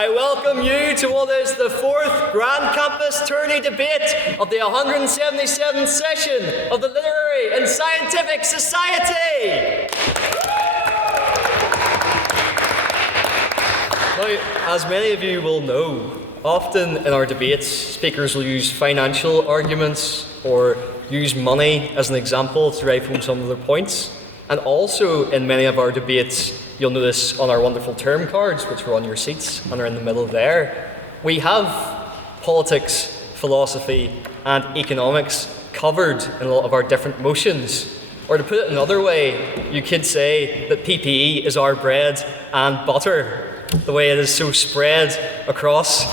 I welcome you to what is the 4th Grand Campus Tourney debate of the 177th session of the Literary and Scientific Society. Now, as many of you will know, often in our debates, speakers will use financial arguments or use money as an example to drive home some of their points. And also in many of our debates, you'll notice on our wonderful term cards, which are on your seats and are in the middle there, we have politics, philosophy, and economics covered in a lot of our different motions. Or to put it another way, you could say that PPE is our bread and butter, the way it is so spread across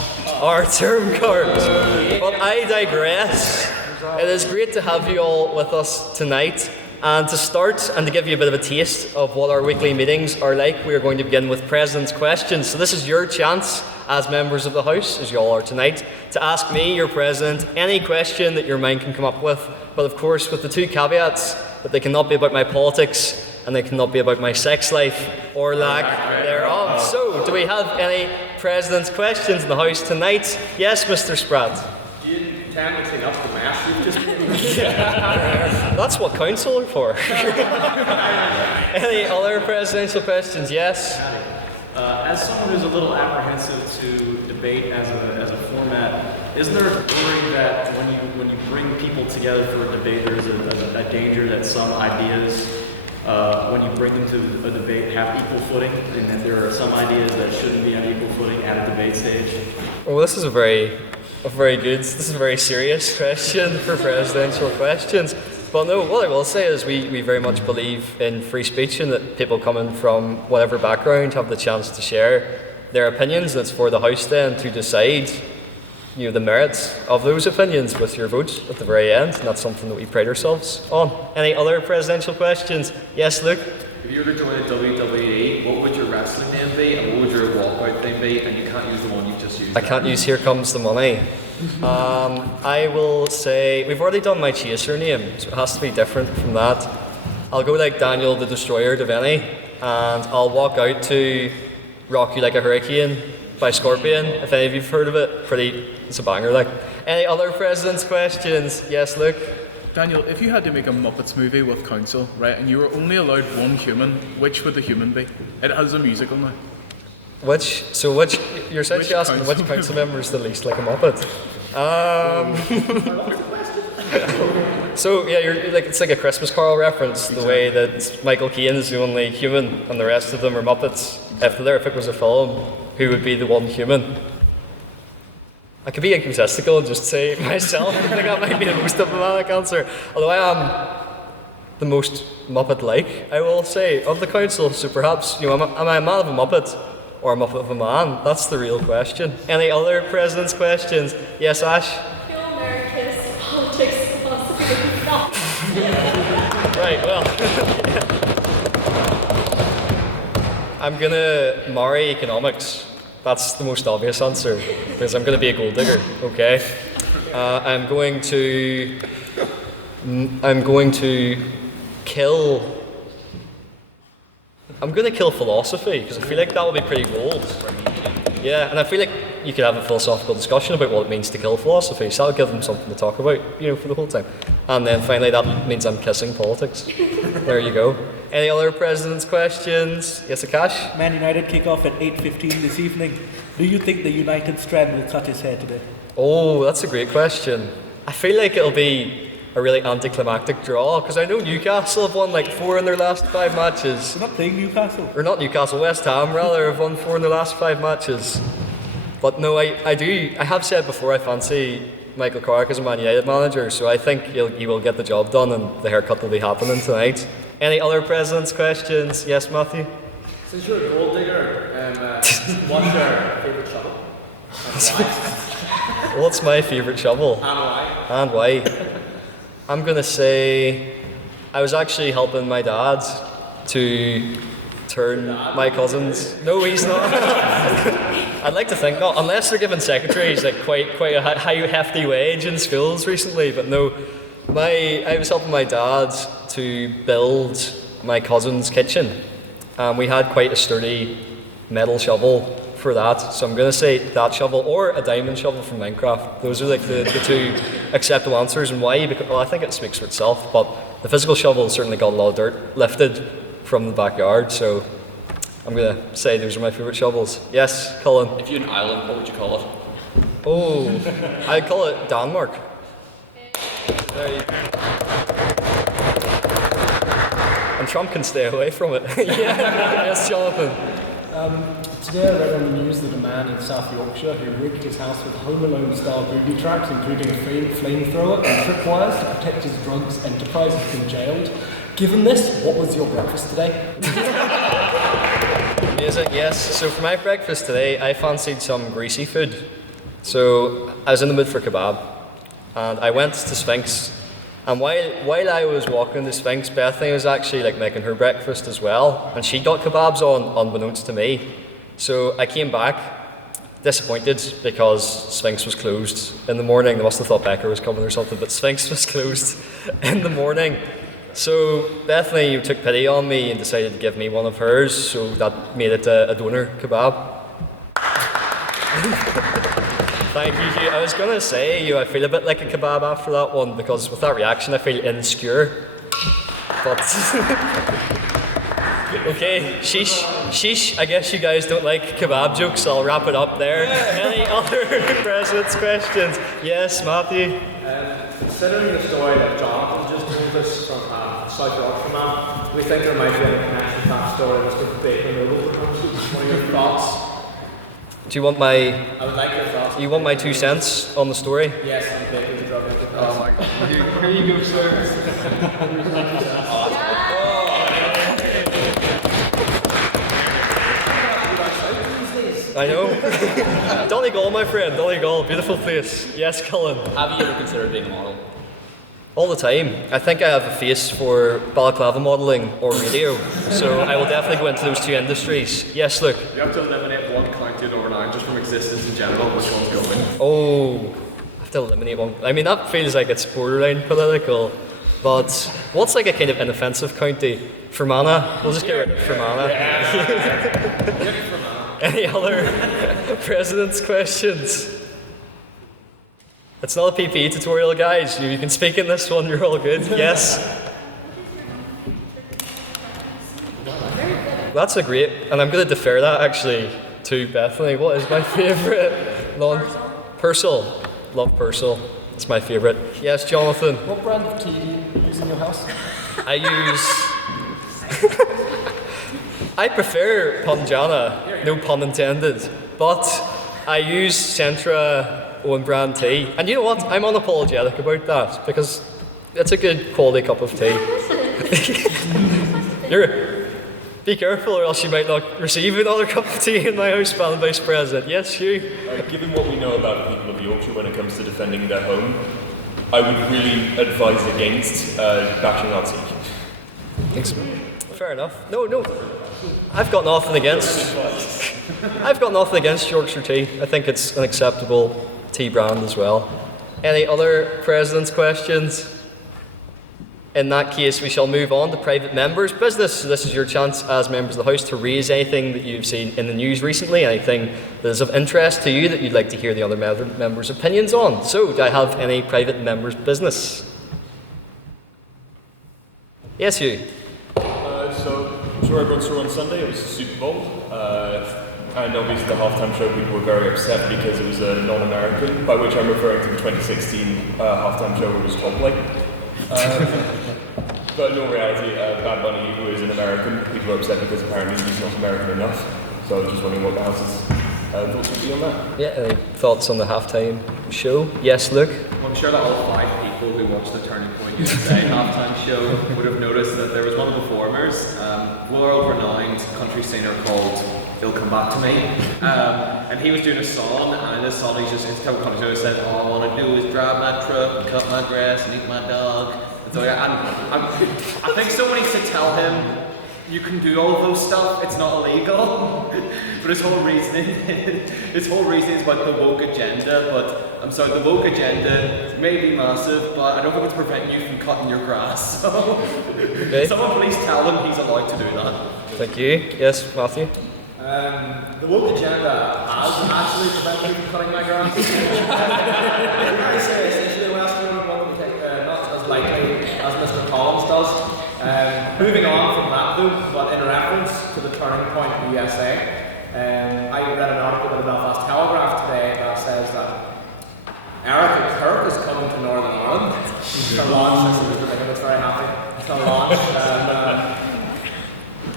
our term cards. But I digress. It is great to have you all with us tonight. And to start and to give you a bit of a taste of what our weekly meetings are like, we are going to begin with President's Questions. So this is your chance as members of the House, as you all are tonight, to ask me, your President, any question that your mind can come up with, but of course with the two caveats that they cannot be about my politics and they cannot be about my sex life or lack thereof. So, do we have any President's Questions in the House tonight? Yes, Mr. Spratt. Do you intend to clean up the mess you've just made? That's what council are for. Any other presidential questions? Yes? As someone who's a little apprehensive to debate as a format, isn't there a worry that when you bring people together for a debate, there's a danger that some ideas, when you bring them to a debate, have equal footing, and that there are some ideas that shouldn't be on equal footing at a debate stage? Well, this is a very serious question for presidential questions. But no, what I will say is we very much believe in free speech and that people coming from whatever background have the chance to share their opinions, and it's for the House then to decide the merits of those opinions with your vote at the very end, and that's something that we pride ourselves on. Any other presidential questions? Yes, Luke? If you were to join the WWE, what would your wrestling name be and what would your walkout thing be? And you can't use the one you've just used. I can't use Here Comes the Money. I will say, we've already done my chaser name, so it has to be different from that. I'll go like Daniel the Destroyer Devaney, and I'll walk out to Rock You Like a Hurricane by Scorpion. If any of you've heard of it, it's a banger. Like, any other president's questions? Yes, Luke? Daniel, if you had to make a Muppets movie with council, right, and you were only allowed one human, which would the human be? It has a musical now. You're essentially asking which council member is the least like a Muppet. So yeah, it's like a Christmas Carol reference, the way that Michael Caine is the only human and the rest of them are Muppets. If it was a film, who would be the one human? I could be egotistical and just say myself. I think that might be the most diplomatic answer. Although I am the most Muppet-like, I will say, of the council. So perhaps, am I a man of a Muppet or a Muppet of a man? That's the real question. Any other president's questions? Yes, Ash? Kill America's politics, philosophy, and stuff. Right, well. I'm gonna marry economics. That's the most obvious answer, because I'm going to be a gold digger, okay? I'm going to kill philosophy, because I feel like that would be pretty gold. Yeah, and I feel like you could have a philosophical discussion about what it means to kill philosophy, so that'll give them something to talk about, for the whole time. And then finally, that means I'm kissing politics. There you go. Any other president's questions? Yes, Akash? Man United kick off at 8:15 this evening. Do you think the United strand will cut his hair today? Oh, that's a great question. I feel like it'll be a really anticlimactic draw, because I know Newcastle have won like 4 in their last 5 matches. We're not playing Newcastle. Or not Newcastle, West Ham rather, have won 4 in their last 5 matches. But no, I have said before I fancy Michael Carrick as a Man United manager, so I think he will get the job done and the haircut will be happening tonight. Any other president's questions? Yes, Matthew? Since you're a gold digger, what's your favourite shovel? What's my favourite shovel? And why? And why? I'm going to say I was actually helping my dad to turn my cousins. No, he's not. I'd like to think not, unless they're giving secretaries like quite a high hefty wage in schools recently. But no, I was helping my dad to build my cousin's kitchen. We had quite a sturdy metal shovel for that, so I'm going to say that shovel or a diamond shovel from Minecraft. Those are like the two acceptable answers. And why? Because, well, I think it speaks for itself, but the physical shovel certainly got a lot of dirt lifted from the backyard, so I'm going to say those are my favourite shovels. Yes, Cullen? If you had an island, what would you call it? Oh, I'd call it Denmark. There you go. And Trump can stay away from it. Yeah. Yes, Jonathan. Today I read on the news that a man in South Yorkshire who rigged his house with Home Alone style booby traps, including a flamethrower and tripwires to protect his drugs enterprise, has been jailed. Given this, what was your breakfast today? Amazing, yes. So for my breakfast today, I fancied some greasy food. So I was in the mood for kebab, and I went to Sphinx. And while I was walking to Sphinx, Bethany was actually like making her breakfast as well, and she got kebabs on unbeknownst to me. So I came back disappointed because Sphinx was closed in the morning. They must have thought Becca was coming or something, but Sphinx was closed in the morning. So Bethany took pity on me and decided to give me one of hers, so that made it a doner kebab. Thank you, Hugh. I was going to say, I feel a bit like a kebab after that one, because with that reaction I feel insecure. But okay, sheesh, I guess you guys don't like kebab jokes, so I'll wrap it up there. Any other president's questions? Yes, Matthew? Considering the story that Jonathan just told us from South Yorkshire man, we think there might be a connection to that story with Mr. Bacon Noodles. What are your thoughts? Do you want my... I would like your thoughts. You want my 2 cents on the story? Yes, on Bacon's drug enterprise. Oh my god. Here you go, sir. I know. Donegal, my friend, Donegal, beautiful place. Yes, Cullen. Have you ever considered being a model? All the time. I think I have a face for balaclava modelling or radio, so I will definitely go into those 2 industries. Yes, Luke. You have to eliminate one county over 9 just from existence in general. Which one's going? Oh, I have to eliminate one. I mean, that feels like it's borderline political, but what's like a kind of inoffensive county? Fermanagh? We'll just get rid of Fermanagh. Any other president's questions? It's not a PPE tutorial, guys. You can speak in this one, you're all good. Yes? That's a great, and I'm going to defer that actually to Bethany. What is my favourite? Purcell. Love Purcell. It's my favourite. Yes, Jonathan? What brand of tea do you use in your house? I use... I prefer Punjana, no pun intended, but I use Centra own brand tea. And you know what? I'm unapologetic about that because it's a good quality cup of tea. Be careful or else you might not receive another cup of tea in my house, Madam Vice President. Yes, Hugh? Given what we know about the people of Yorkshire when it comes to defending their home, I would really advise against bashing our tea. Thanks. Fair enough. No. I've got nothing against Yorkshire tea. I think it's an acceptable tea brand as well. Any other president's questions? In that case, we shall move on to private members' business. So this is your chance as members of the House to raise anything that you've seen in the news recently, anything that is of interest to you that you'd like to hear the other members' opinions on. So, do I have any private members' business? Yes, you. So, I'm sure everyone saw on Sunday, it was the Super Bowl. And obviously the halftime show, people were very upset because it was a non-American, by which I'm referring to the 2016 halftime show where it was Coldplay. But in all reality, Bad Bunny, who is an American, people are upset because apparently he's not American enough. So I was just wondering what the House's thoughts would be on that. Yeah, any thoughts on the halftime show? Yes, Luke? Well, I'm sure that all 5 people who watched the Turning Point USA halftime show would have noticed that there was one of the performers, world-renowned country singer called He'll Come Back to Me. And he was doing a song, and in this song he's just typical country singer, said, all I want to do is drive my truck and cut my grass and eat my dog. And so yeah, I think someone needs to tell him, you can do all of those stuff, it's not illegal. But his whole reasoning is about the woke agenda, but I'm sorry, the woke agenda may be massive, but I don't think it's preventing you from cutting your grass. So okay. Someone please tell him he's allowed to do that. Thank you. Yes, Matthew? The woke agenda has actually prevented me from cutting my grass. Very serious issue in West England, one that we take not as lightly as Mr. Collins does. Moving on from that though, but in reference to the Turning Point USA, I read an article in the Belfast Telegraph today that says that Erica Kirk is coming to Northern Ireland to launch, I was very happy, to launch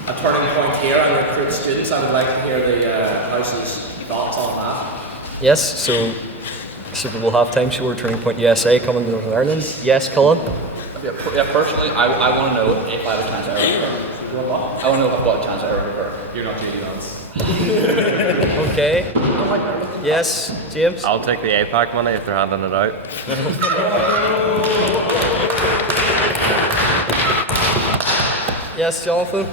a turning point here and recruit students. I would like to hear the House's thoughts on that. Yes, so Super Bowl halftime show or Turning Point USA coming to Northern Ireland. Yes, Colin? Yeah, personally, I want to know if I have a chance at Eric. I want to know if I've got a chance at Eric. You're not Judy Dance. Okay. Yes, James? I'll take the APAC money if they're handing it out. Yes, Jonathan?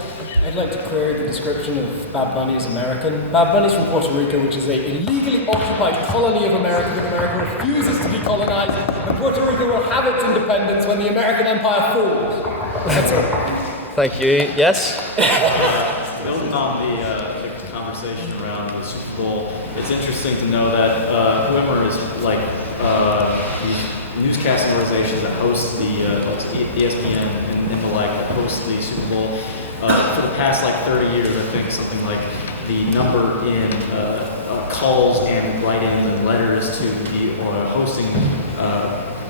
I'd like to query the description of Bad Bunny as American. Bad Bunny's from Puerto Rico, which is an illegally occupied colony of America that America refuses to decolonize, and Puerto Rico will have its independence when the American empire falls. That's all. Thank you. Yes? Building on the conversation around the Super Bowl, it's interesting to know that whoever is like these newscasting organizations that host the ESPN and the like that host the Super Bowl, for the past like 30 years, I think something like the number in calls and write-ins and letters to the hosting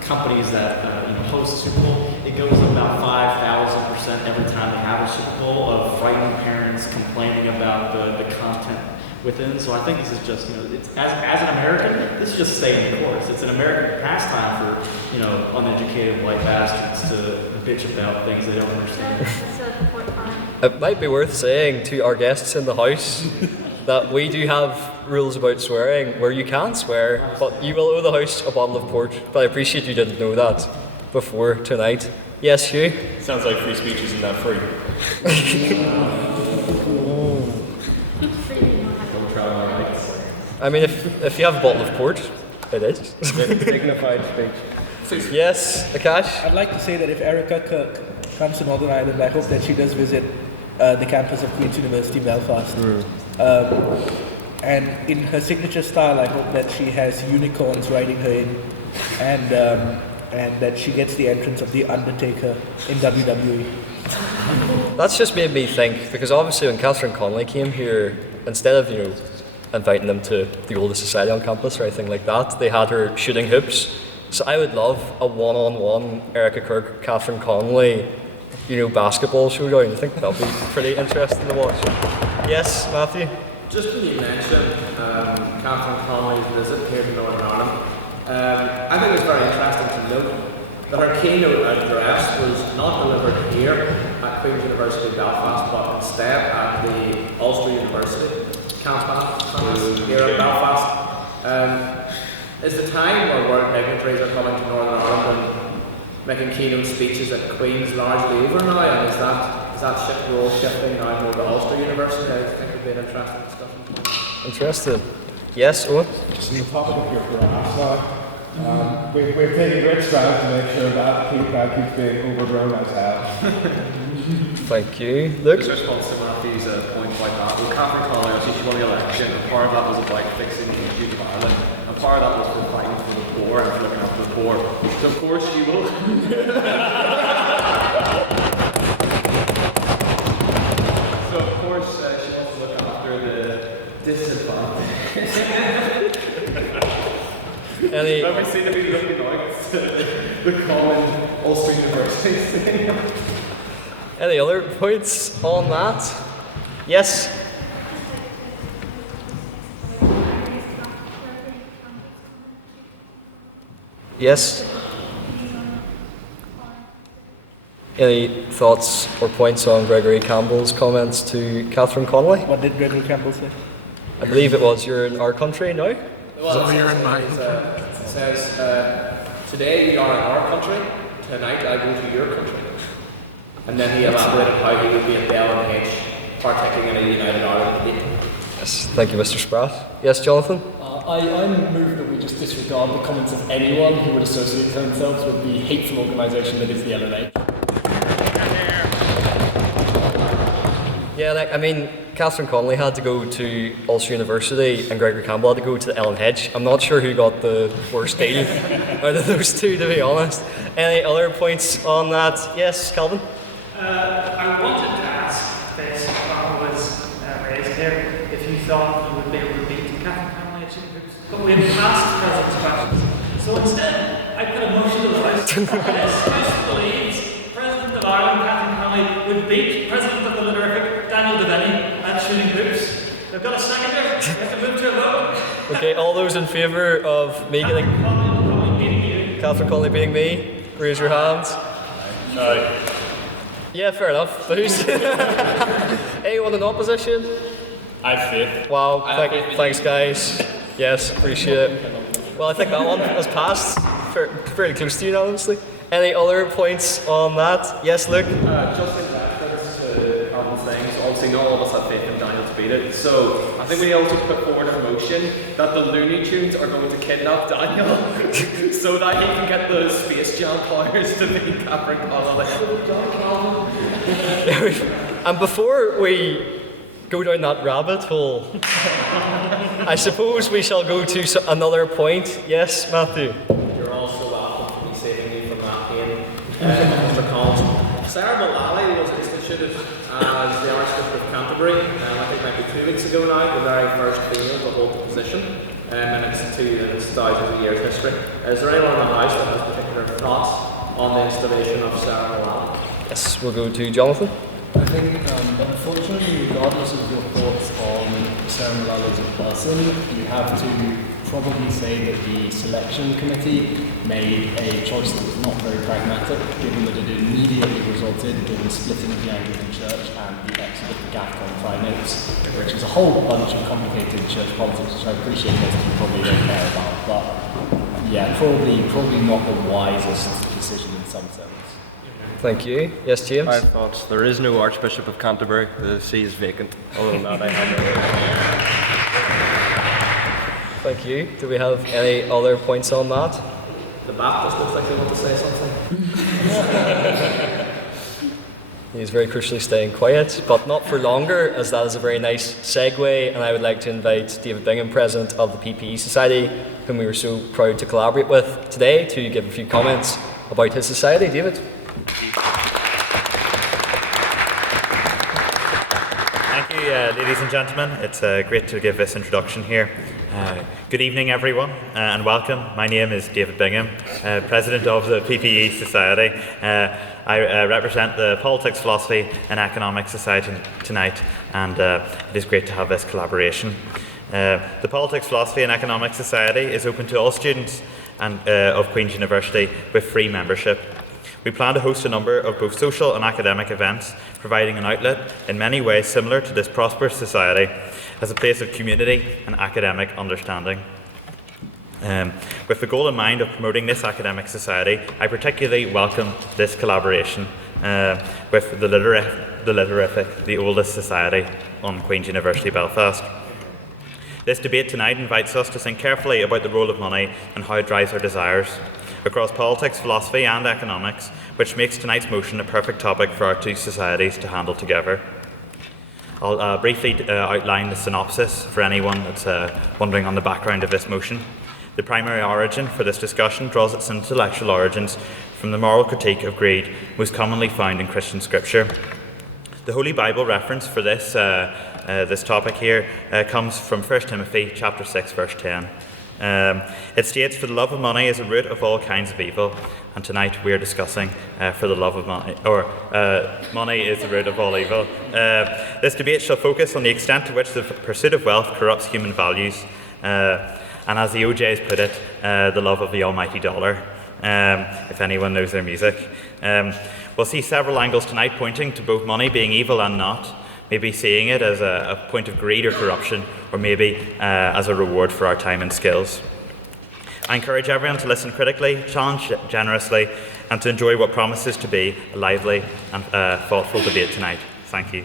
companies that host the Super Bowl, it goes up about 5,000% every time they have a Super Bowl of frightened parents complaining about the content within. So I think this is just, it's, as an American, this is just staying the course. It's an American pastime for, uneducated white bastards to bitch about things they don't understand. It might be worth saying to our guests in the house that we do have rules about swearing where you can swear, but you will owe the house a bottle of port. But I appreciate you didn't know that before tonight. Yes, Hugh? Sounds like free speech isn't that free. I mean, if you have a bottle of port, it is. Dignified speech. Yes, Akash? I'd like to say that if Erica Kirk comes to Northern Ireland, I hope that she does visit the campus of Queen's University, Belfast. And in her signature style, I hope that she has unicorns riding her in, and that she gets the entrance of The Undertaker in WWE. That's just made me think, because obviously when Catherine Connolly came here, instead of, inviting them to the oldest society on campus or anything like that, they had her shooting hoops. So I would love a one-on-one Erica Kirk, Catherine Connolly, basketball showdown. I think that would be pretty interesting to watch. Yes, Matthew? Just when you mentioned Catherine Connolly's visit here to Northern Ireland, I think it's very interesting to note that her keynote address was not delivered here at Queen's University Belfast, but instead at the Ulster University campus here in Belfast. Is the time where world dignitaries are coming to Northern Ireland and making keynote speeches at Queen's largely over now, and is that role shifting now more to Ulster University? I think it would be an interesting discussion. Interesting. Yes, Owen? Just on the topic of your graphs now, we've taken great strides to make sure that keeps being overgrown as hell. Thank you. Luke? In response to Matthew's point about that, well, Catherine Connolly, obviously she won the election, and part of that was about fixing the issues of Ireland, and part of that was for fighting for the poor and for looking after the poor. So of course she will. So of course she wants to look after the disadvantaged. Have we seen to be looking out the common Ulster University thing? Any other points on that? Yes? Yes? Any thoughts or points on Gregory Campbell's comments to Catherine Connolly? What did Gregory Campbell say? I believe it was, you're in our country now? Well, you're in mine. It says, today you are in our country, tonight I go to your country. And then he elaborated how he would be in Bell and H, partaking in a United Ireland debate. Yes, thank you, Mr. Spratt. Yes, Jonathan? I'm moved that we just disregard the comments of anyone who would associate themselves with the hateful organisation that is the LNH. Yeah, Catherine Connolly had to go to Ulster University and Gregory Campbell had to go to the Ellen Hedge. I'm not sure who got the worst deal out of those two, to be honest. Any other points on that? Yes, Calvin? I wanted to ask this when was raised here, if you thought you would be able to beat Catherine Connolly at shooting hoops, but we had passed President's questions. So instead, I put a motion to the House. This House believes President of Ireland, Catherine Connolly, would beat President of the Litterific, Daniel Devaney, at shooting hoops. They've got a seconder. We have to move to a vote. Okay, all those in favour of me getting Catherine Connolly beating me, raise your hands. Yeah, fair enough. But who's anyone in opposition? I have faith. Wow, thanks guys. Yes, appreciate it. Well, I think that one has passed fairly close to unanimously. Any other points on that? Yes, Luke? Just in reference to Calvin's things, obviously not all of us have faith in Daniel to beat it, so I think we also put forward a motion that the Looney Tunes are going to kidnap Daniel so that he can get the Space Jam players to beat Catherine Connolly. And before we go down that rabbit hole, I suppose we shall go to another point. Yes, Matthew? You're also welcome to be saving me from that pain, Mr. Collins. Sarah Mullally was instituted as the Archbishop of Canterbury, I think maybe 2 weeks ago now, the very first female to hold the position, in its thousands of years history. Is there anyone in the House that has particular thoughts on the installation of Sarah Mullally? Yes, we'll go to Jonathan. I think, unfortunately, regardless of your thoughts on Sarah Mullally as a person, you have to probably say that the selection committee made a choice that was not very pragmatic, given that it immediately resulted in the splitting of the Anglican Church and the exit of the GAFCON primates, which is a whole bunch of complicated church politics, which I appreciate most of you probably don't care about, but yeah, probably not the wisest decision in some sense. Thank you. Yes, James? My thoughts. There is no Archbishop of Canterbury. The see is vacant. Other than that, I have Thank you. Do we have any other points on that? The Baptist looks like they want to say something. He's very crucially staying quiet, but not for longer, as that is a very nice segue, and I would like to invite David Bingham, President of the PPE Society, whom we were so proud to collaborate with today, to give a few comments about his society. David? Thank you, ladies and gentlemen. It's great to give this introduction here. Good evening, everyone, and welcome. My name is David Bingham, President of the PPE Society. I represent the Politics, Philosophy and Economics Society tonight, and it is great to have this collaboration. The Politics, Philosophy and Economics Society is open to all students of Queen's University with free membership. We plan to host a number of both social and academic events, providing an outlet in many ways similar to this prosperous society as a place of community and academic understanding. With the goal in mind of promoting this academic society, I particularly welcome this collaboration with the Litterific, the oldest society on Queen's University Belfast. This debate tonight invites us to think carefully about the role of money and how it drives our desires across politics, philosophy and economics, which makes tonight's motion a perfect topic for our two societies to handle together. I'll briefly outline the synopsis for anyone that's wondering on the background of this motion. The primary origin for this discussion draws its intellectual origins from the moral critique of greed most commonly found in Christian scripture. The Holy Bible reference for this topic here comes from 1 Timothy chapter 6, verse 10. It states, "For the love of money is a root of all kinds of evil," and tonight we are discussing for the love of money, or money is the root of all evil. This debate shall focus on the extent to which the pursuit of wealth corrupts human values, and as the OJs put it, the love of the almighty dollar, if anyone knows their music. We'll see several angles tonight pointing to both money being evil and not, maybe seeing it as a point of greed or corruption, or maybe as a reward for our time and skills. I encourage everyone to listen critically, challenge generously, and to enjoy what promises to be a lively and thoughtful debate tonight. Thank you.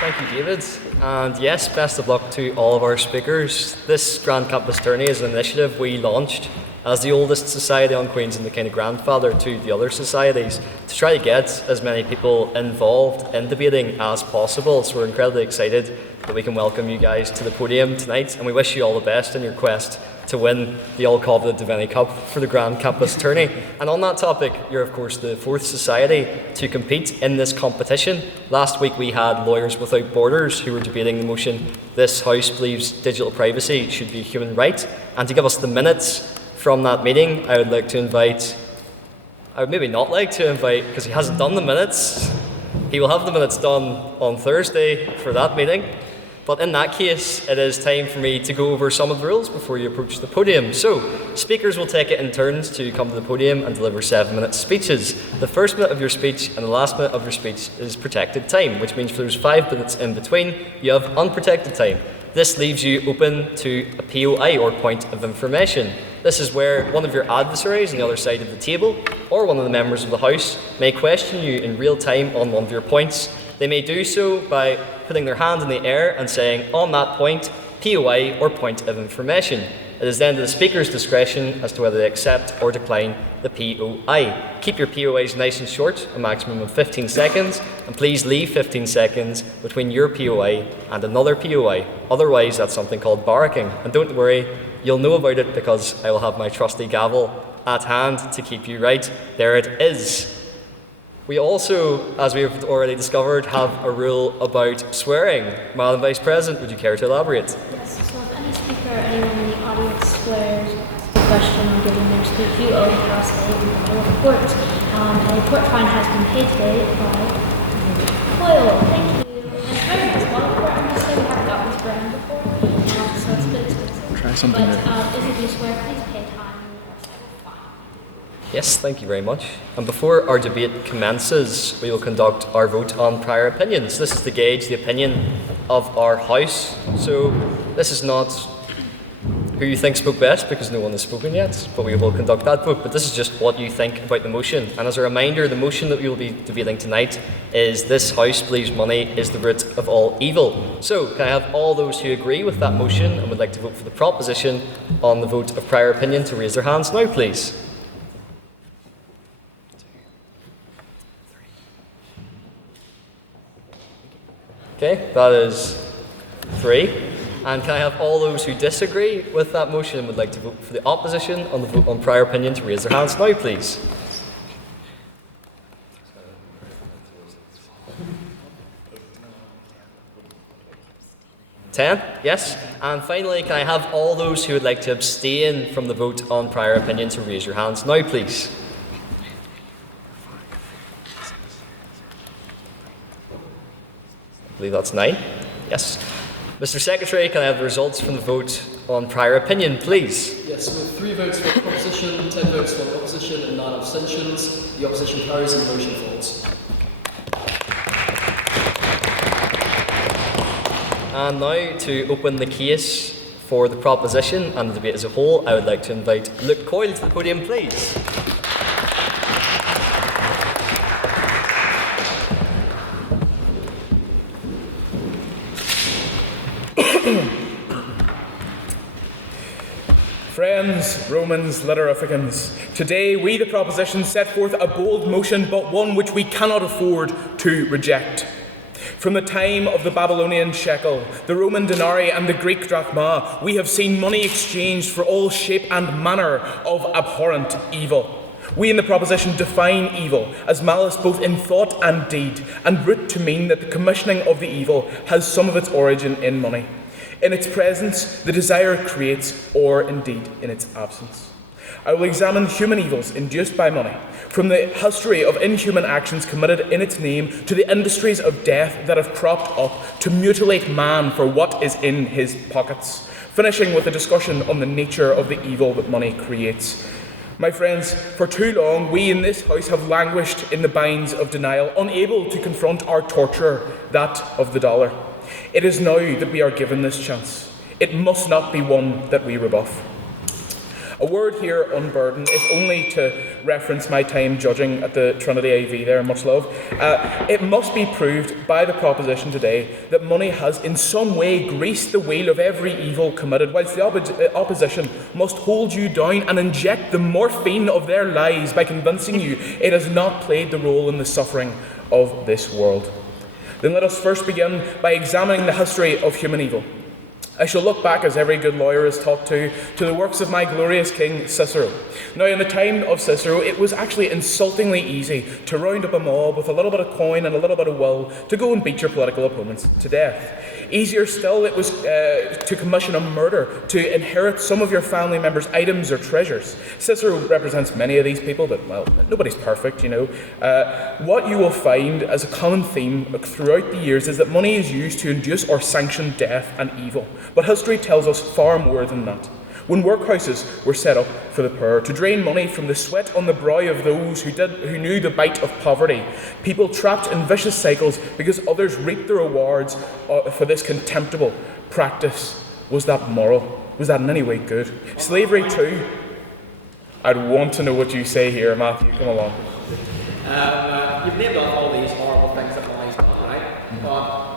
Thank you, David. And yes, best of luck to all of our speakers. This Grand Campus Tourney is an initiative we launched as the oldest society on Queen's and the kind of grandfather to the other societies, to try to get as many people involved in debating as possible. So we're incredibly excited that we can welcome you guys to the podium tonight, and we wish you all the best in your quest to win the all-coveted Divinity Cup for the Grand Campus Tourney. And on that topic, you're of course the fourth society to compete in this competition. Last week we had Lawyers Without Borders who were debating the motion, "This House believes digital privacy should be a human right." And to give us the minutes from that meeting, I would maybe not like to invite, because he hasn't done the minutes. He will have the minutes done on Thursday for that meeting. But in that case, it is time for me to go over some of the rules before you approach the podium. So, speakers will take it in turns to come to the podium and deliver 7-minute speeches. The first minute of your speech and the last minute of your speech is protected time, which means if there's 5 minutes in between, you have unprotected time. This leaves you open to a POI, or point of information. This is where one of your adversaries on the other side of the table, or one of the members of the House, may question you in real time on one of your points. They may do so by putting their hand in the air and saying, "On that point, POI," or point of information. It is then to the Speaker's discretion as to whether they accept or decline the POI. Keep your POIs nice and short, a maximum of 15 seconds, and please leave 15 seconds between your POI and another POI. Otherwise, that's something called barracking. And don't worry, you'll know about it because I will have my trusty gavel at hand to keep you right. There it is. We also, as we have already discovered, have a rule about swearing. Madam Vice President, would you care to elaborate? Yes, so if any speaker or anyone in the audience swears or asks a question on giving their speech, you owe the House a report. A report fine has been paid today by Coyle. Thank you. And it's very nice. Well, I'm just saying we haven't gotten this brand before, so it's a bit expensive. Try something new. If you swear, please pay time. Yes, thank you very much. And before our debate commences, we will conduct our vote on prior opinions. This is to gauge the opinion of our House. So this is not who you think spoke best, because no one has spoken yet, but we will conduct that vote. But this is just what you think about the motion. And as a reminder, the motion that we will be debating tonight is "This House believes money is the root of all evil." So can I have all those who agree with that motion and would like to vote for the proposition on the vote of prior opinion to raise their hands now, please? Okay, that is 3. And can I have all those who disagree with that motion and would like to vote for the opposition on the vote on prior opinion to raise their hands now, please? Ten? Yes. And finally, can I have all those who would like to abstain from the vote on prior opinion to raise your hands now, please? I believe that's 9. Yes. Mr. Secretary, can I have the results from the vote on prior opinion, please? Yes, with 3 votes for the proposition, 10 votes for the opposition, and 9 abstentions, the opposition carries and the motion falls. And now, to open the case for the proposition and the debate as a whole, I would like to invite Luke Coyle to the podium, please. Friends, Romans, Litterificans, today we, the proposition, set forth a bold motion, but one which we cannot afford to reject. From the time of the Babylonian shekel, the Roman denarii, and the Greek drachma, we have seen money exchanged for all shape and manner of abhorrent evil. We in the proposition define evil as malice both in thought and deed, and root to mean that the commissioning of the evil has some of its origin in money. In its presence, the desire it creates, or indeed in its absence. I will examine human evils induced by money, from the history of inhuman actions committed in its name to the industries of death that have cropped up to mutilate man for what is in his pockets, finishing with a discussion on the nature of the evil that money creates. My friends, for too long, we in this House have languished in the binds of denial, unable to confront our torture, that of the dollar. It is now that we are given this chance. It must not be one that we rebuff. A word here on burden, if only to reference my time judging at the Trinity AV there, much love. It must be proved by the proposition today that money has in some way greased the wheel of every evil committed, whilst the opposition must hold you down and inject the morphine of their lies by convincing you it has not played the role in the suffering of this world. Then let us first begin by examining the history of human evil. I shall look back, as every good lawyer is taught to the works of my glorious king Cicero. Now, in the time of Cicero, it was actually insultingly easy to round up a mob with a little bit of coin and a little bit of will to go and beat your political opponents to death. Easier still, it was to commission a murder, to inherit some of your family members' items or treasures. Cicero represents many of these people, but, well, nobody's perfect, you know. What you will find as a common theme throughout the years is that money is used to induce or sanction death and evil. But history tells us far more than that. When workhouses were set up for the poor, to drain money from the sweat on the brow of those who knew the bite of poverty, people trapped in vicious cycles because others reaped the rewards for this contemptible practice. Was that moral? Was that in any way good? Slavery too. I'd want to know what you say here, Matthew. Come along. You've named off all these horrible things that money's done, right? But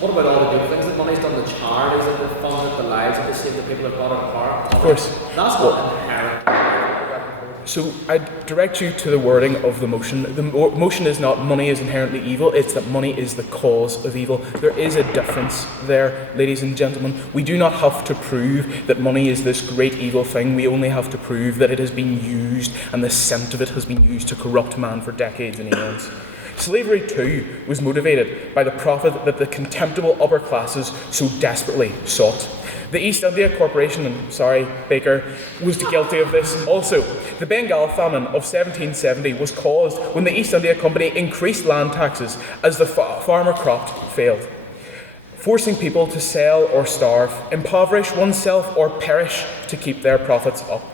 what about all the good things that money's done, the charities that they've funded, the lives that they saved, the people that brought out of power? Of course. That's not inherent. So I direct you to the wording of the motion. The motion is not money is inherently evil, it's that money is the cause of evil. There is a difference there, ladies and gentlemen. We do not have to prove that money is this great evil thing. We only have to prove that it has been used and the scent of it has been used to corrupt man for decades and eons. Slavery, too, was motivated by the profit that the contemptible upper classes so desperately sought. The East India Corporation, and sorry, Baker, was guilty of this also. The Bengal famine of 1770 was caused when the East India Company increased land taxes as the farmer crop failed, forcing people to sell or starve, impoverish oneself or perish to keep their profits up.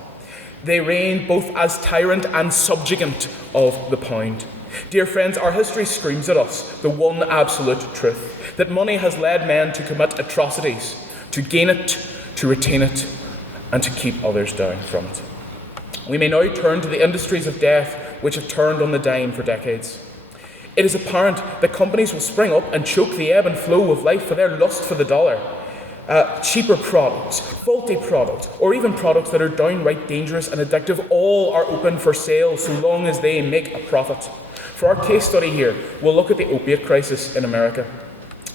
They reigned both as tyrant and subjugant of the pound. Dear friends, our history screams at us the one absolute truth, that money has led men to commit atrocities, to gain it, to retain it, and to keep others down from it. We may now turn to the industries of death which have turned on the dime for decades. It is apparent that companies will spring up and choke the ebb and flow of life for their lust for the dollar. Cheaper products, faulty products, or even products that are downright dangerous and addictive, all are open for sale so long as they make a profit. For our case study here, we'll look at the opiate crisis in America.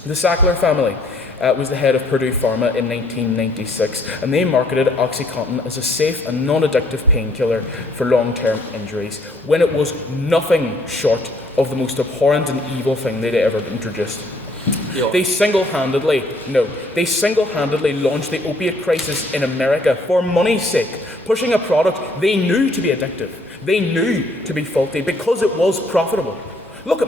The Sackler family was the head of Purdue Pharma in 1996, and they marketed OxyContin as a safe and non-addictive painkiller for long-term injuries, when it was nothing short of the most abhorrent and evil thing they'd ever introduced. Yeah. They single-handedly launched the opiate crisis in America for money's sake, pushing a product they knew to be addictive, they knew to be faulty, because it was profitable. Look at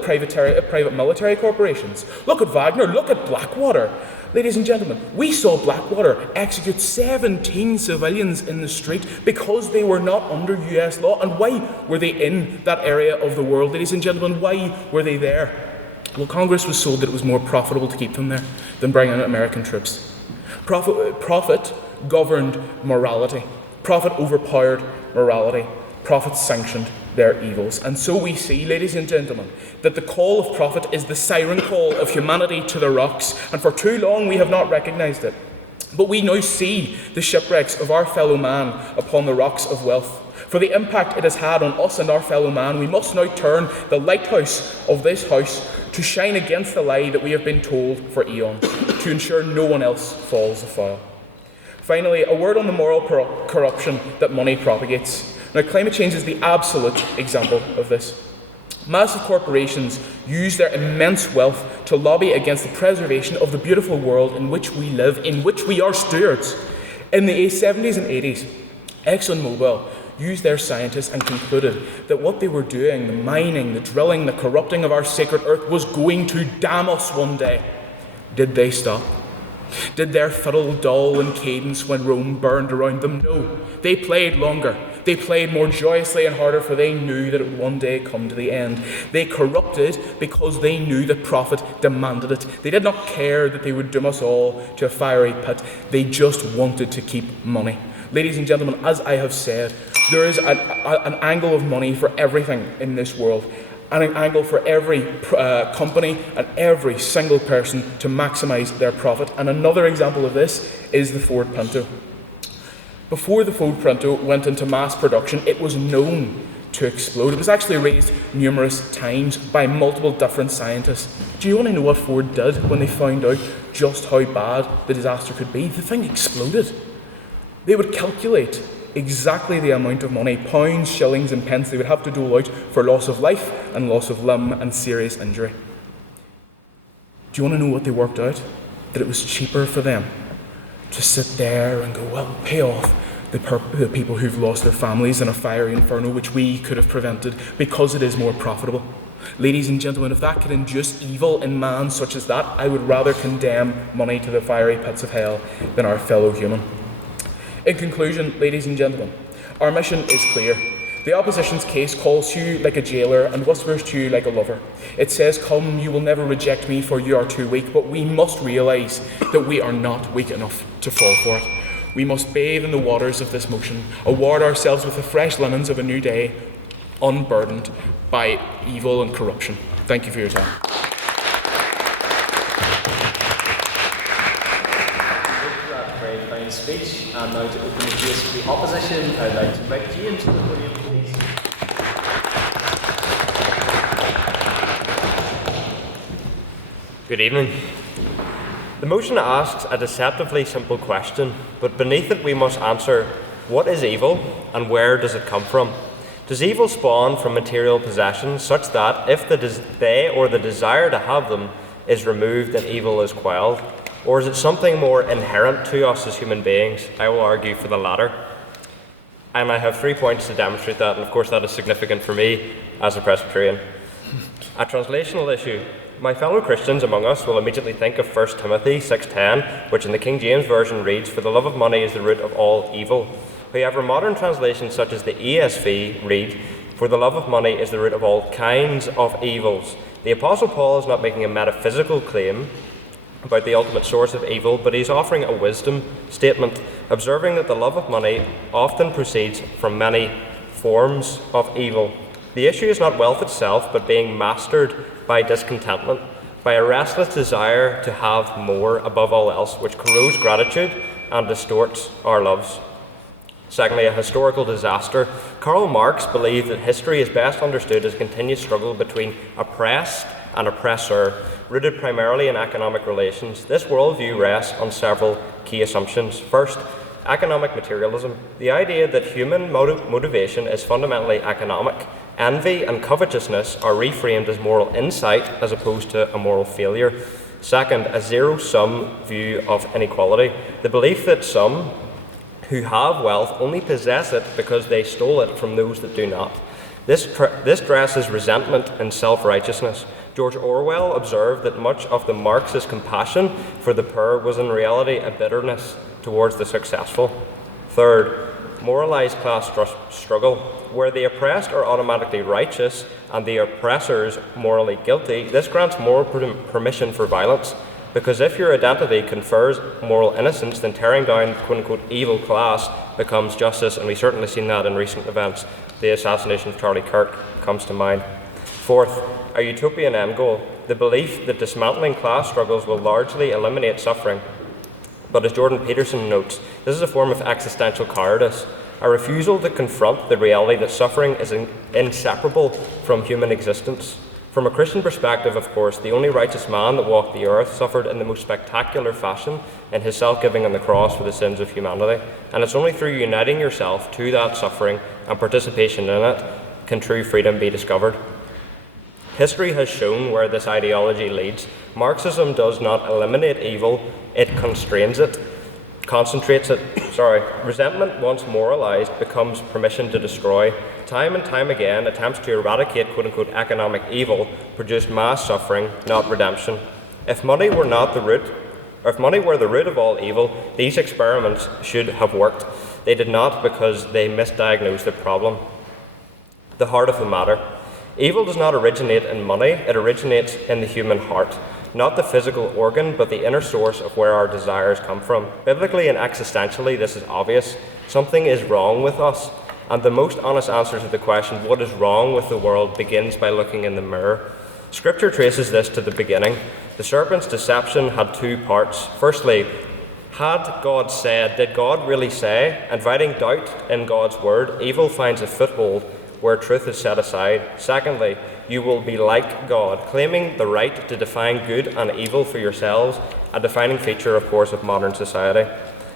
private military corporations. Look at Wagner. Look at Blackwater. Ladies and gentlemen, we saw Blackwater execute 17 civilians in the street because they were not under US law. And why were they in that area of the world? Ladies and gentlemen, why were they there? Well, Congress was told that it was more profitable to keep them there than bring in American troops. Profit governed morality. Profit overpowered morality. Profit sanctioned their evils. And so we see, ladies and gentlemen, that the call of profit is the siren call of humanity to the rocks, and for too long we have not recognised it. But we now see the shipwrecks of our fellow man upon the rocks of wealth. For the impact it has had on us and our fellow man, we must now turn the lighthouse of this house to shine against the lie that we have been told for eons, to ensure no one else falls afoul. Finally, a word on the moral corruption that money propagates. Now, climate change is the absolute example of this. Massive corporations use their immense wealth to lobby against the preservation of the beautiful world in which we live, in which we are stewards. In the 70s and 80s, ExxonMobil used their scientists and concluded that what they were doing, the mining, the drilling, the corrupting of our sacred earth, was going to damn us one day. Did they stop? Did their fiddle dull in cadence when Rome burned around them? No. They played longer. They played more joyously and harder, for they knew that it would one day come to the end. They corrupted because they knew that profit demanded it. They did not care that they would doom us all to a fiery pit. They just wanted to keep money. Ladies and gentlemen, as I have said, there is an angle of money for everything in this world, and an angle for every company and every single person to maximise their profit. And another example of this is the Ford Pinto. Before the Ford Pinto went into mass production, it was known to explode. It was actually raised numerous times by multiple different scientists. Do you want to know what Ford did when they found out just how bad the disaster could be? The thing exploded. They would calculate exactly the amount of money, pounds, shillings and pence, they would have to dole out for loss of life and loss of limb and serious injury. Do you want to know what they worked out? That it was cheaper for them to sit there and go, well, pay off the people who've lost their families in a fiery inferno, which we could have prevented, because it is more profitable. Ladies and gentlemen, if that could induce evil in man such as that, I would rather condemn money to the fiery pits of hell than our fellow human. In conclusion, ladies and gentlemen, our mission is clear. The opposition's case calls to you like a jailer and whispers to you like a lover. It says, come, you will never reject me, for you are too weak. But we must realise that we are not weak enough to fall for it. We must bathe in the waters of this motion, award ourselves with the fresh linens of a new day, unburdened by evil and corruption. Thank you for your time. Very fine speech, and now to open the case for the opposition, I'd like to invite James to the podium, please. Good evening. The motion asks a deceptively simple question, but beneath it we must answer, what is evil and where does it come from? Does evil spawn from material possessions such that if they or the desire to have them is removed, then evil is quelled? Or is it something more inherent to us as human beings? I will argue for the latter. And I have 3 points to demonstrate that, and of course that is significant for me as a Presbyterian. A translational issue. My fellow Christians among us will immediately think of 1 Timothy 6:10, which in the King James Version reads, "For the love of money is the root of all evil." However, modern translations such as the ESV read, "For the love of money is the root of all kinds of evils." The Apostle Paul is not making a metaphysical claim about the ultimate source of evil, but he's offering a wisdom statement, observing that the love of money often proceeds from many forms of evil. The issue is not wealth itself, but being mastered by discontentment, by a restless desire to have more above all else, which corrodes gratitude and distorts our loves. Secondly, a historical disaster. Karl Marx believed that history is best understood as a continuous struggle between oppressed and oppressor, rooted primarily in economic relations. This worldview rests on several key assumptions. First, economic materialism. The idea that human motivation is fundamentally economic. Envy and covetousness are reframed as moral insight as opposed to a moral failure. Second, a zero-sum view of inequality. The belief that some who have wealth only possess it because they stole it from those that do not. This dresses resentment and self-righteousness. George Orwell observed that much of the Marxist compassion for the poor was in reality a bitterness towards the successful. Third, moralized class struggle. Where the oppressed are automatically righteous and the oppressors morally guilty, this grants moral permission for violence. Because if your identity confers moral innocence, then tearing down quote-unquote evil class becomes justice, and we've certainly seen that in recent events. The assassination of Charlie Kirk comes to mind. Fourth, a utopian end goal. The belief that dismantling class struggles will largely eliminate suffering. But as Jordan Peterson notes, this is a form of existential cowardice, a refusal to confront the reality that suffering is inseparable from human existence. From a Christian perspective, of course, the only righteous man that walked the earth suffered in the most spectacular fashion in his self-giving on the cross for the sins of humanity. And it's only through uniting yourself to that suffering and participation in it can true freedom be discovered. History has shown where this ideology leads. Marxism does not eliminate evil, it constrains it, concentrates it. Resentment, once moralized, becomes permission to destroy. Time and time again, attempts to eradicate quote-unquote economic evil produce mass suffering, not redemption. If money were the root of all evil, these experiments should have worked. They did not because they misdiagnosed the problem. The heart of the matter. Evil does not originate in money, it originates in the human heart. Not the physical organ, but the inner source of where our desires come from. Biblically and existentially, this is obvious. Something is wrong with us. And the most honest answer to the question, what is wrong with the world, begins by looking in the mirror. Scripture traces this to the beginning. The serpent's deception had two parts. Firstly, had God said, did God really say? Inviting doubt in God's word, evil finds a foothold where truth is set aside. Secondly, you will be like God, claiming the right to define good and evil for yourselves, a defining feature, of course, of modern society.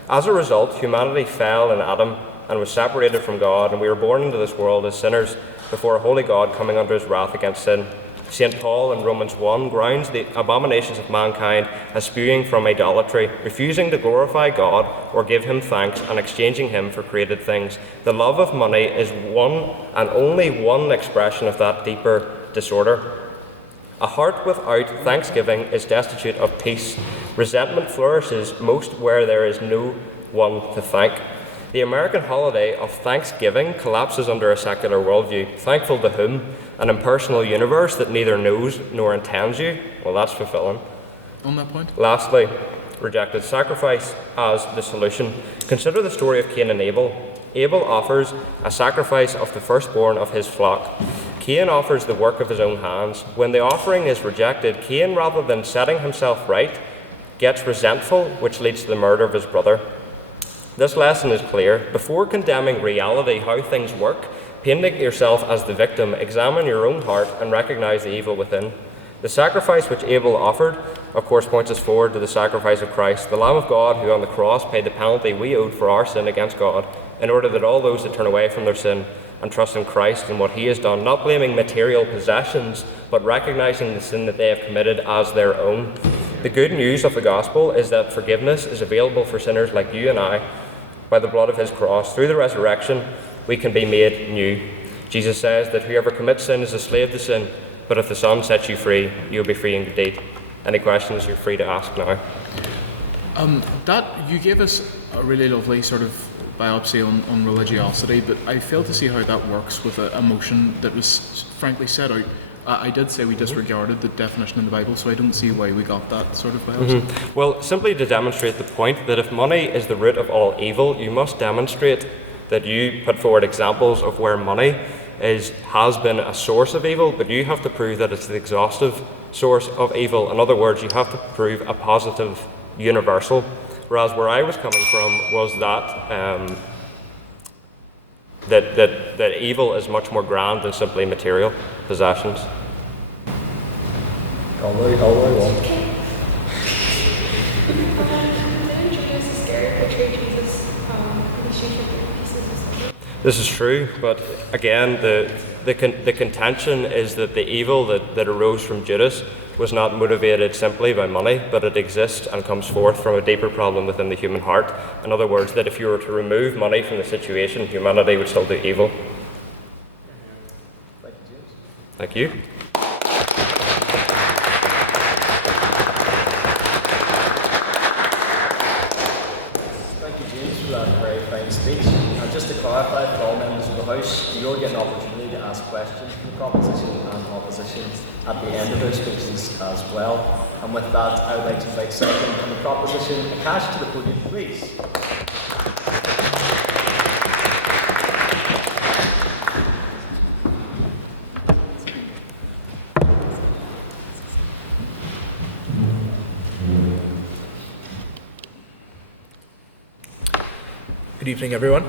As a result, humanity fell in Adam and was separated from God, and we were born into this world as sinners before a holy God coming under his wrath against sin. St. Paul in Romans 1 grounds the abominations of mankind as spewing from idolatry, refusing to glorify God or give him thanks and exchanging him for created things. The love of money is one and only one expression of that deeper disorder. A heart without thanksgiving is destitute of peace. Resentment flourishes most where there is no one to thank. The American holiday of Thanksgiving collapses under a secular worldview. Thankful to whom? An impersonal universe that neither knows nor intends you? Well, that's fulfilling. On that point? Lastly, rejected sacrifice as the solution. Consider the story of Cain and Abel. Abel offers a sacrifice of the firstborn of his flock. Cain offers the work of his own hands. When the offering is rejected, Cain, rather than setting himself right, gets resentful, which leads to the murder of his brother. This lesson is clear. Before condemning reality, how things work, painting yourself as the victim, examine your own heart and recognize the evil within. The sacrifice which Abel offered, of course, points us forward to the sacrifice of Christ, the Lamb of God who on the cross paid the penalty we owed for our sin against God, in order that all those that turn away from their sin and trust in Christ and what he has done, not blaming material possessions, but recognizing the sin that they have committed as their own. The good news of the gospel is that forgiveness is available for sinners like you and I by the blood of his cross. Through the resurrection, we can be made new. Jesus says that whoever commits sin is a slave to sin, but if the Son sets you free, you'll be free indeed. Any questions, you're free to ask now. That you gave us a really lovely sort of biopsy on religiosity, but I failed to see how that works with a motion that was frankly set out. I did say we disregarded the definition in the Bible, so I don't see why we got that sort of biopsy. Well, simply to demonstrate the point that if money is the root of all evil, you must demonstrate that you put forward examples of where money has been a source of evil, but you have to prove that it's the exhaustive source of evil. In other words, you have to prove a positive universal. Whereas where I was coming from was that evil is much more grand than simply material possessions. This is true, but again, the contention is that the evil that arose from Judas was not motivated simply by money, but it exists and comes forth from a deeper problem within the human heart. In other words, that if you were to remove money from the situation, humanity would still do evil. Thank you. Thank you, James, for that very fine speech. And just to clarify for all members of the House, you'll get an opportunity to ask questions from the proposition and opposition at the end of their speeches as well. And with that, I would like to invite second on the proposition, Akash, to the podium, please. Good evening, everyone.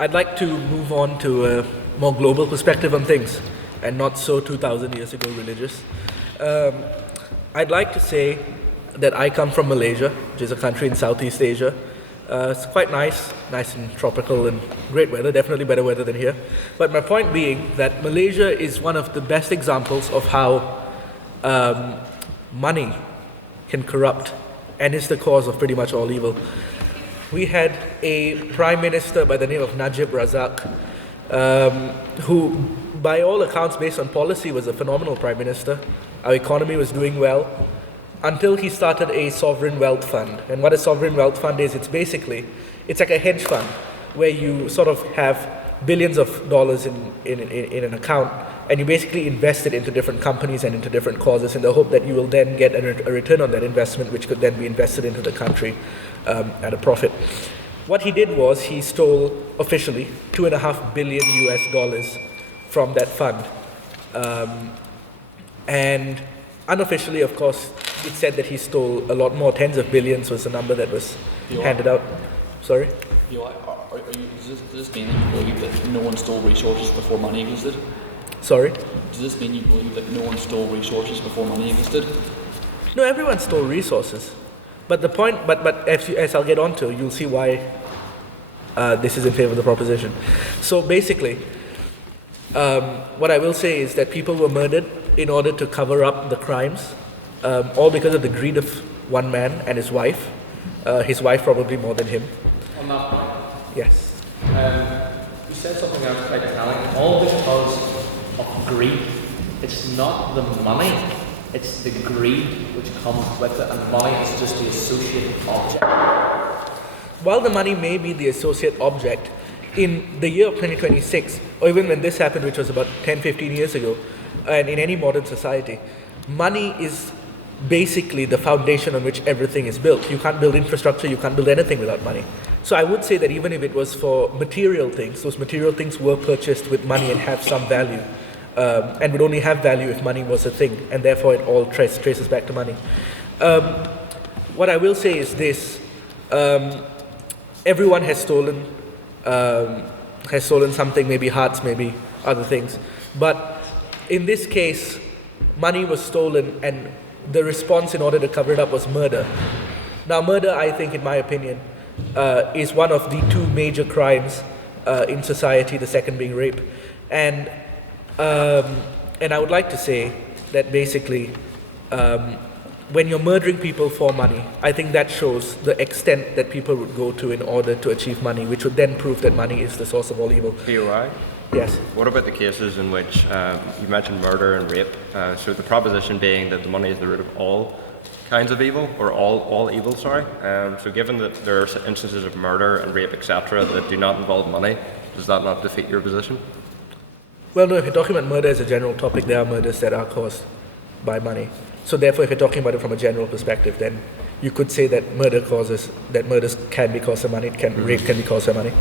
I'd like to move on to a more global perspective on things, and not so 2,000 years ago religious. I'd like to say that I come from Malaysia, which is a country in Southeast Asia. It's quite nice and tropical and great weather, definitely better weather than here. But my point being that Malaysia is one of the best examples of how money can corrupt and is the cause of pretty much all evil. We had a prime minister by the name of Najib Razak, who, by all accounts, based on policy, was a phenomenal prime minister. Our economy was doing well until he started a sovereign wealth fund. And what a sovereign wealth fund is, it's like a hedge fund where you sort of have billions of dollars in an account, and you basically invest it into different companies and into different causes in the hope that you will then get a return on that investment, which could then be invested into the country at a profit. What he did was he stole officially $2.5 billion US from that fund. And unofficially, of course, it said that he stole a lot more. Tens of billions was the number that was handed out. Sorry? Does this mean that you believe that no one stole resources before money existed? Sorry? Does this mean you believe that no one stole resources before money existed? No, everyone stole resources. But the point, but as I'll get on to, you'll see why this is in favor of the proposition. So basically, what I will say is that people were murdered in order to cover up the crimes, all because of the greed of one man and his wife probably more than him. On that point, yes. You said something I was quite telling, all because of greed. It's not the money, it's the greed which comes with it, and money is just the associate object. While the money may be the associate object, in the year of 2026, or even when this happened, which was about 10, 15 years ago, and in any modern society, money is basically the foundation on which everything is built. You can't build infrastructure, you can't build anything without money. So I would say that even if it was for material things, those material things were purchased with money and have some value, and would only have value if money was a thing, and therefore it all traces back to money. What I will say is this: everyone has stolen something, maybe hearts, maybe other things, but in this case, money was stolen, and the response in order to cover it up was murder. Now, murder, I think, in my opinion, is one of the two major crimes in society, the second being rape. And I would like to say that basically, when you're murdering people for money, I think that shows the extent that people would go to in order to achieve money, which would then prove that money is the source of all evil. POI? Yes. What about the cases in which you mentioned murder and rape? So the proposition being that the money is the root of all kinds of evil, or all evil, sorry. So given that there are instances of murder and rape, etc., that do not involve money, does that not defeat your position? Well, no, if you're talking about murder as a general topic, there are murders that are caused by money. So therefore, if you're talking about it from a general perspective, then you could say that murders can be caused by money, rape can be caused by money.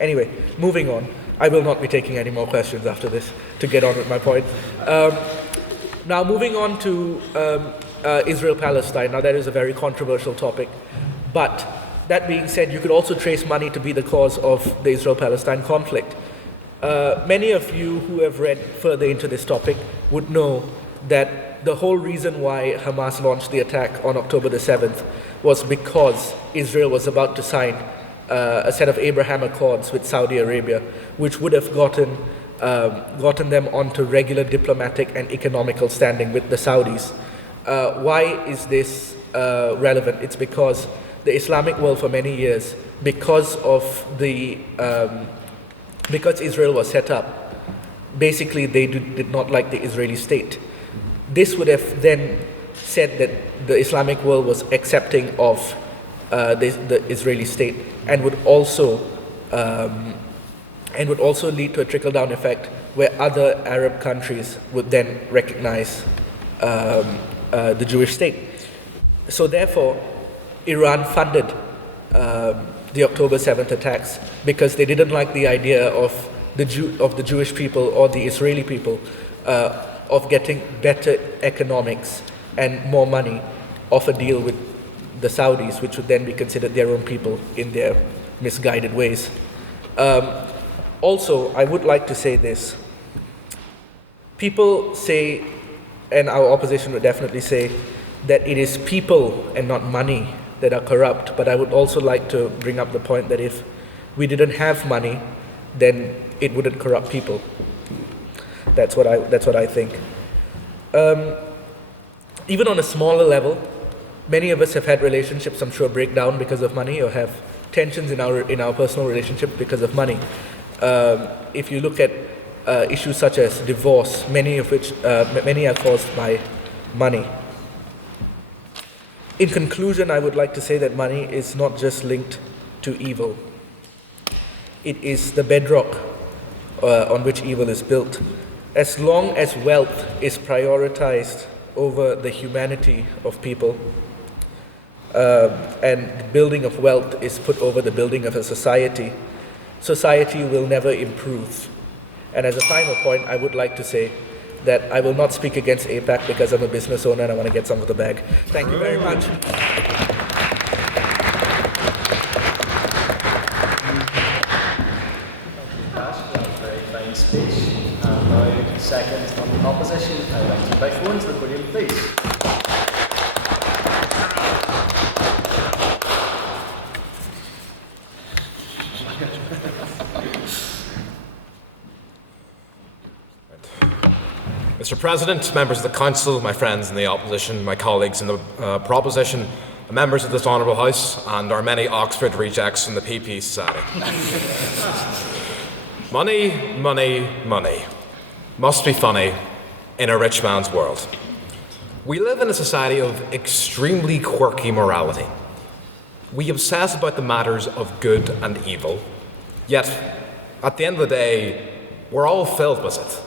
Anyway, moving on. I will not be taking any more questions after this to get on with my point. Now, moving on to Israel-Palestine. Now, that is a very controversial topic. But that being said, you could also trace money to be the cause of the Israel-Palestine conflict. Many of you who have read further into this topic would know that the whole reason why Hamas launched the attack on October the 7th was because Israel was about to sign a set of Abraham Accords with Saudi Arabia, which would have gotten them onto regular diplomatic and economical standing with the Saudis. Why is this relevant? It's because the Islamic world for many years, because Israel was set up, basically they did not like the Israeli state. This would have then said that the Islamic world was accepting of the Israeli state, and would also lead to a trickle-down effect where other Arab countries would then recognize the Jewish state. So therefore, Iran funded the October 7th attacks because they didn't like the idea of the Jewish people or the Israeli people of getting better economics and more money off a deal with the Saudis, which would then be considered their own people in their misguided ways. Also, I would like to say this. People say, and our opposition would definitely say, that it is people and not money that are corrupt, but I would also like to bring up the point that if we didn't have money, then it wouldn't corrupt people. That's what I think. Even on a smaller level, many of us have had relationships, I'm sure, break down because of money, or have tensions in our personal relationship because of money. If you look at issues such as divorce, many are caused by money. In conclusion, I would like to say that money is not just linked to evil. It is the bedrock on which evil is built. As long as wealth is prioritized over the humanity of people, and the building of wealth is put over the building of a society, society will never improve. And as a final point, I would like to say that I will not speak against APAC because I'm a business owner and I want to get some of the bag. Thank you very much. Very fine speech. And now, second on the opposition, I'd like to invite Owen to the podium, please. Mr. President, members of the Council, my friends in the opposition, my colleagues in the proposition, members of this honourable House, and our many Oxford rejects in the PP Society. Money, money, money. Must be funny in a rich man's world. We live in a society of extremely quirky morality. We obsess about the matters of good and evil, yet at the end of the day, we're all filled with it.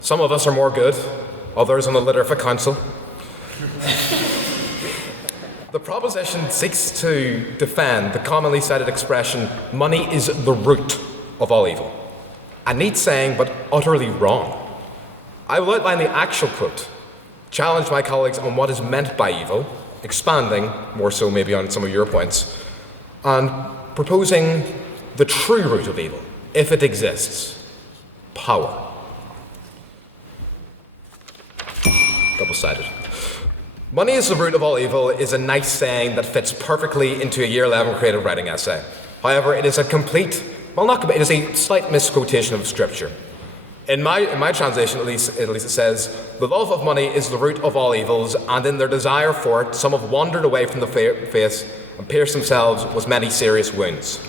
Some of us are more good, others on the litter for council. The proposition seeks to defend the commonly cited expression, money is the root of all evil. A neat saying, but utterly wrong. I will outline the actual quote, challenge my colleagues on what is meant by evil, expanding, more so maybe on some of your points, and proposing the true root of evil, if it exists, power. Double-sided. Money is the root of all evil is a nice saying that fits perfectly into a year 11 creative writing essay. However, it is a complete, well not complete, it is a slight misquotation of scripture. In my translation at least it says, the love of money is the root of all evils, and in their desire for it, some have wandered away from the faith and pierced themselves with many serious wounds.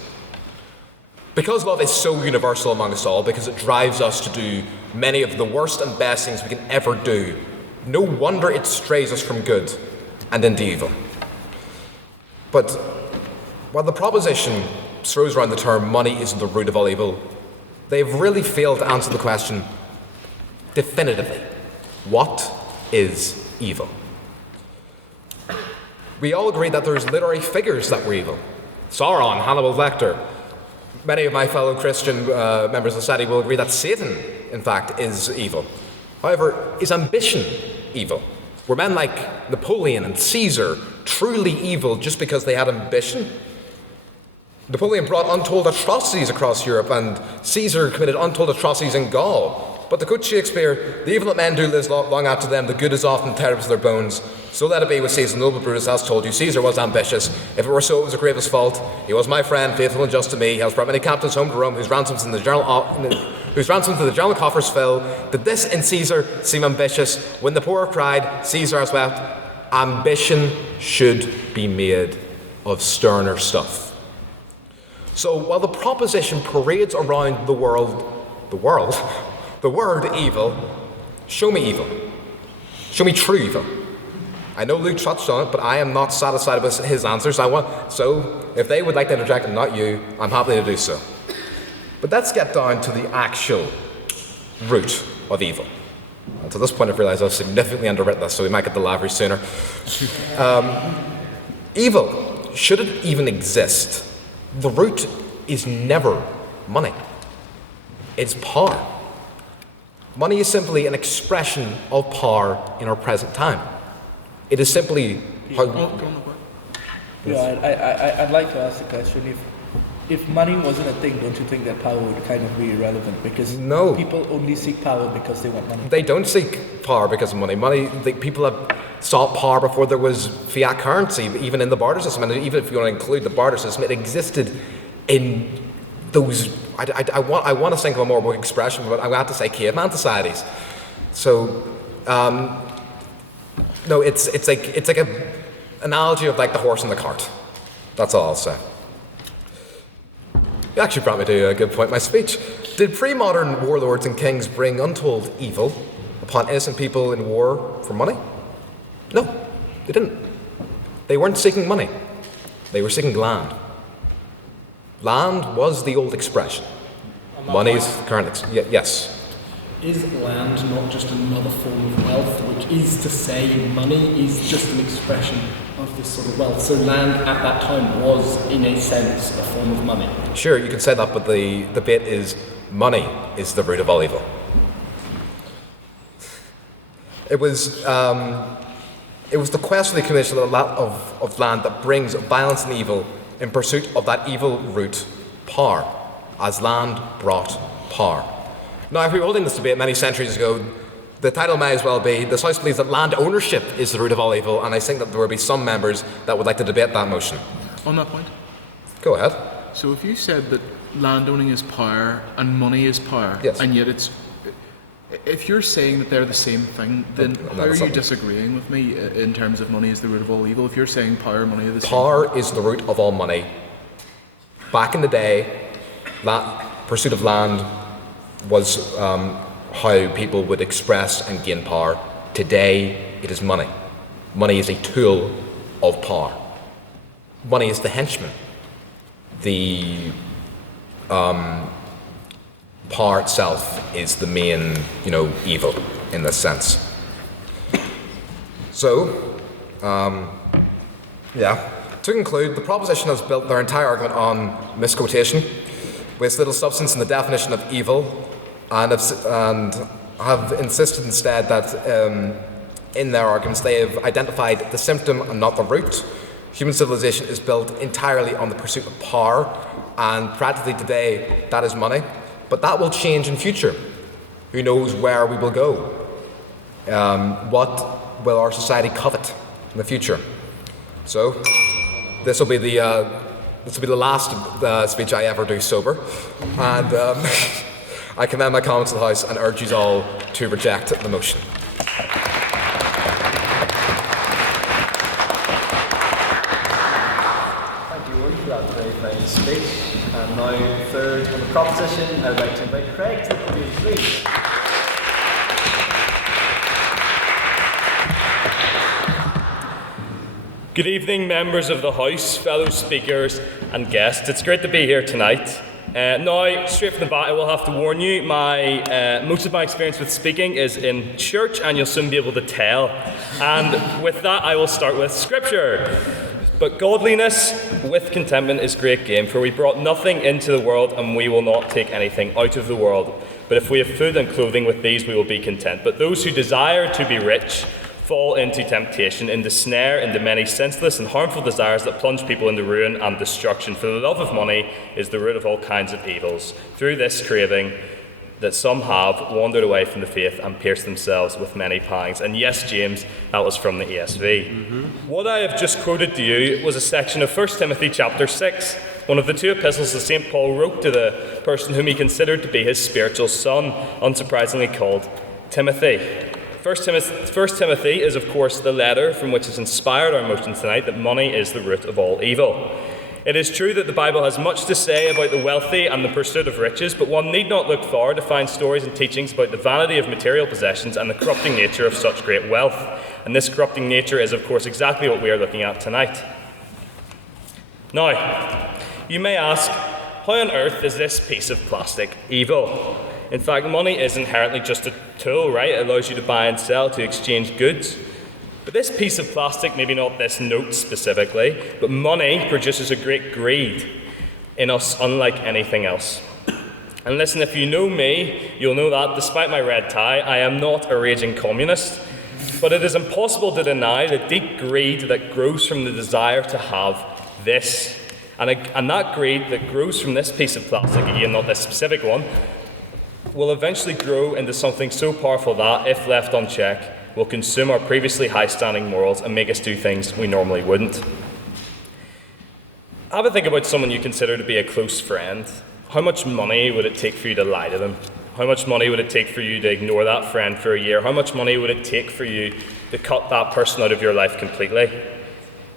Because love is so universal among us all, because it drives us to do many of the worst and best things we can ever do, no wonder it strays us from good and into evil. But while the proposition throws around the term money is the root of all evil, they've really failed to answer the question definitively. What is evil? We all agree that there's literary figures that were evil. Sauron, Hannibal Lecter. Many of my fellow Christian members of society will agree that Satan, in fact, is evil. However, is ambition evil? Were men like Napoleon and Caesar truly evil just because they had ambition? Napoleon brought untold atrocities across Europe, and Caesar committed untold atrocities in Gaul. But to quote Shakespeare, the evil that men do lives long after them, the good is often tethered to their bones. So let it be with Caesar. Noble Brutus has told you, Caesar was ambitious. If it were so, it was a grievous fault. He was my friend, faithful and just to me. He has brought many captives home to Rome, whose ransoms to the general coffers fill. Did this in Caesar seem ambitious? When the poor cried, Caesar has wept. Ambition should be made of sterner stuff. So while the proposition parades around the word evil, show me evil. Show me true evil. I know Luke touched on it, but I am not satisfied with his answers. So if they would like to interject and not you, I'm happy to do so. But let's get down to the actual root of evil. And to this point, I've realised I've significantly underwritten this, so we might get the library sooner. Evil, should it even exist, the root is never money. It's power. Money is simply an expression of power in our present time. It is simply how... I'd like to ask the question, if money wasn't a thing, don't you think that power would kind of be irrelevant? Because people only seek power because they want money. They don't seek power because of money. People have sought power before there was fiat currency, even in the barter system. And even if you want to include the barter system, it existed in those... I want to think of a more woke expression, but I'm going to have to say caveman societies. So, no, it's like an analogy of like the horse and the cart. That's all I'll say. You actually brought me to a good point in my speech. Did pre-modern warlords and kings bring untold evil upon innocent people in war for money? No, they didn't. They weren't seeking money. They were seeking land. Land was the old expression. Money is the current. Yes. is land not just another form of wealth, which is to say money is just an expression of this sort of wealth? So land at that time was, in a sense, a form of money. Sure, you can say that, but the bit is money is the root of all evil. It was the quest for the accumulation of land that brings violence and evil in pursuit of that evil root, power, as land brought power. Now, if we were holding this debate many centuries ago, the title may as well be, "This House believes that land ownership is the root of all evil," and I think that there will be some members that would like to debate that motion. On that point, Go ahead. so if you said that landowning is power and money is power, Yes. and yet it's... If you're saying that they're the same thing, then how are you disagreeing with me in terms of money is the root of all evil? If you're saying power and money are the same... Power is the root of all money. Back in the day, pursuit of land was how people would express and gain power. Today, it is money. Money is a tool of power. Money is the henchman. The power itself is the main, evil in this sense. So, to conclude, the proposition has built their entire argument on misquotation, with little substance in the definition of evil, and have insisted instead that in their arguments they have identified the symptom and not the root. Human civilization is built entirely on the pursuit of power, and practically today that is money. But that will change in future. Who knows where we will go? What will our society covet in the future? So, this will be the last speech I ever do sober, and I commend my comments to the House and urge you all to reject the motion. Thank you, Owen, for that very fine speech. And now, third on the proposition, I would like to invite Craig to the podium, please. Good evening, members of the House, fellow speakers and guests. It's great to be here tonight. Now, straight from the bat, I will have to warn you, most of my experience with speaking is in church, and you'll soon be able to tell. And with that, I will start with Scripture. But godliness with contentment is great gain, for we brought nothing into the world, and we will not take anything out of the world. But if we have food and clothing, with these we will be content. But those who desire to be rich fall into temptation, into snare, into many senseless and harmful desires that plunge people into ruin and destruction. For the love of money is the root of all kinds of evils. Through this craving that some have wandered away from the faith and pierced themselves with many pangs. And yes, James, that was from the ESV. What I have just quoted to you was a section of 1 Timothy chapter 6, one of the two epistles that St. Paul wrote to the person whom he considered to be his spiritual son, unsurprisingly called Timothy. 1 Timothy is, of course, the letter from which has inspired our motion tonight, that money is the root of all evil. It is true that the Bible has much to say about the wealthy and the pursuit of riches, but one need not look far to find stories and teachings about the vanity of material possessions and the corrupting nature of such great wealth. And this corrupting nature is, of course, exactly what we are looking at tonight. Now, you may ask, how on earth is this piece of plastic evil? In fact, money is inherently just a tool, right? It allows you to buy and sell, to exchange goods. But this piece of plastic, maybe not this note specifically, but money produces a great greed in us unlike anything else. And listen, if you know me, you'll know that despite my red tie, I am not a raging communist. But it is impossible to deny the deep greed that grows from the desire to have this. And that greed that grows from this piece of plastic, again, not this specific one, will eventually grow into something so powerful that, if left unchecked, will consume our previously high-standing morals and make us do things we normally wouldn't. Have a think about someone you consider to be a close friend. How much money would it take for you to lie to them? How much money would it take for you to ignore that friend for a year? How much money would it take for you to cut that person out of your life completely?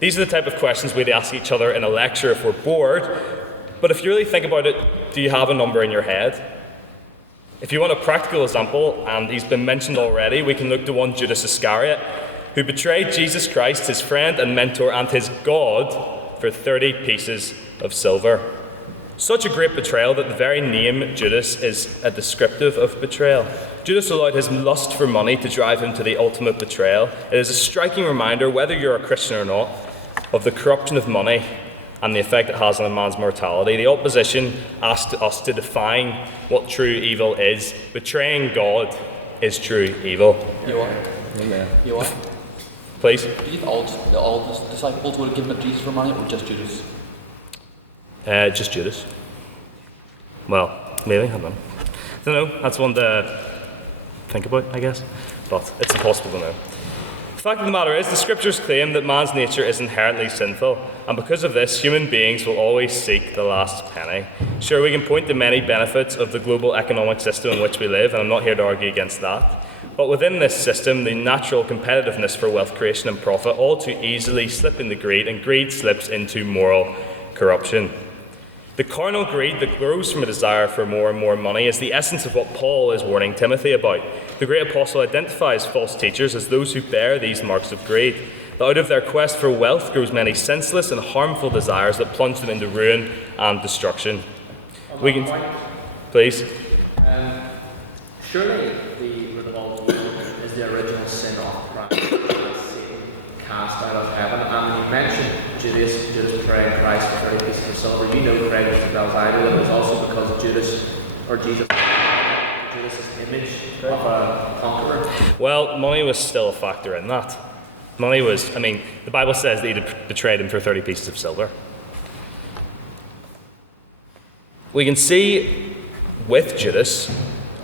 These are the type of questions we'd ask each other in a lecture if we're bored. But if you really think about it, do you have a number in your head? If you want a practical example, and he's been mentioned already, we can look to one Judas Iscariot, who betrayed Jesus Christ, his friend and mentor, and his God for 30 pieces of silver. Such a great betrayal that the very name Judas is a descriptive of betrayal. Judas allowed his lust for money to drive him to the ultimate betrayal. It is a striking reminder, whether you're a Christian or not, of the corruption of money and the effect it has on a man's mortality. The opposition asked us to define what true evil is. Betraying God is true evil. You are. You are. Please. Do you think all the disciples would have given up Jesus for money, or just Judas? Just Judas. Well, maybe, I don't know. That's one to think about, I guess. But it's impossible to know. The fact of the matter is, the scriptures claim that man's nature is inherently sinful, and because of this, human beings will always seek the last penny. Sure, we can point to many benefits of the global economic system in which we live, and I'm not here to argue against that. But within this system, the natural competitiveness for wealth creation and profit all too easily slip into greed, and greed slips into moral corruption. The carnal greed that grows from a desire for more and more money is the essence of what Paul is warning Timothy about. The great apostle identifies false teachers as those who bear these marks of greed. That out of their quest for wealth grows many senseless and harmful desires that plunge them into ruin and destruction. We can, please. Surely the root of all evil is the original sin of Christ, Satan cast out of heaven. And you mentioned Judas betraying Christ for 30 pieces of silver. You know Craig was the devil's idol. It was also because Jesus image of a conqueror. Well, money was still a factor in that. Money was, the Bible says that he betrayed him for 30 pieces of silver. We can see with Judas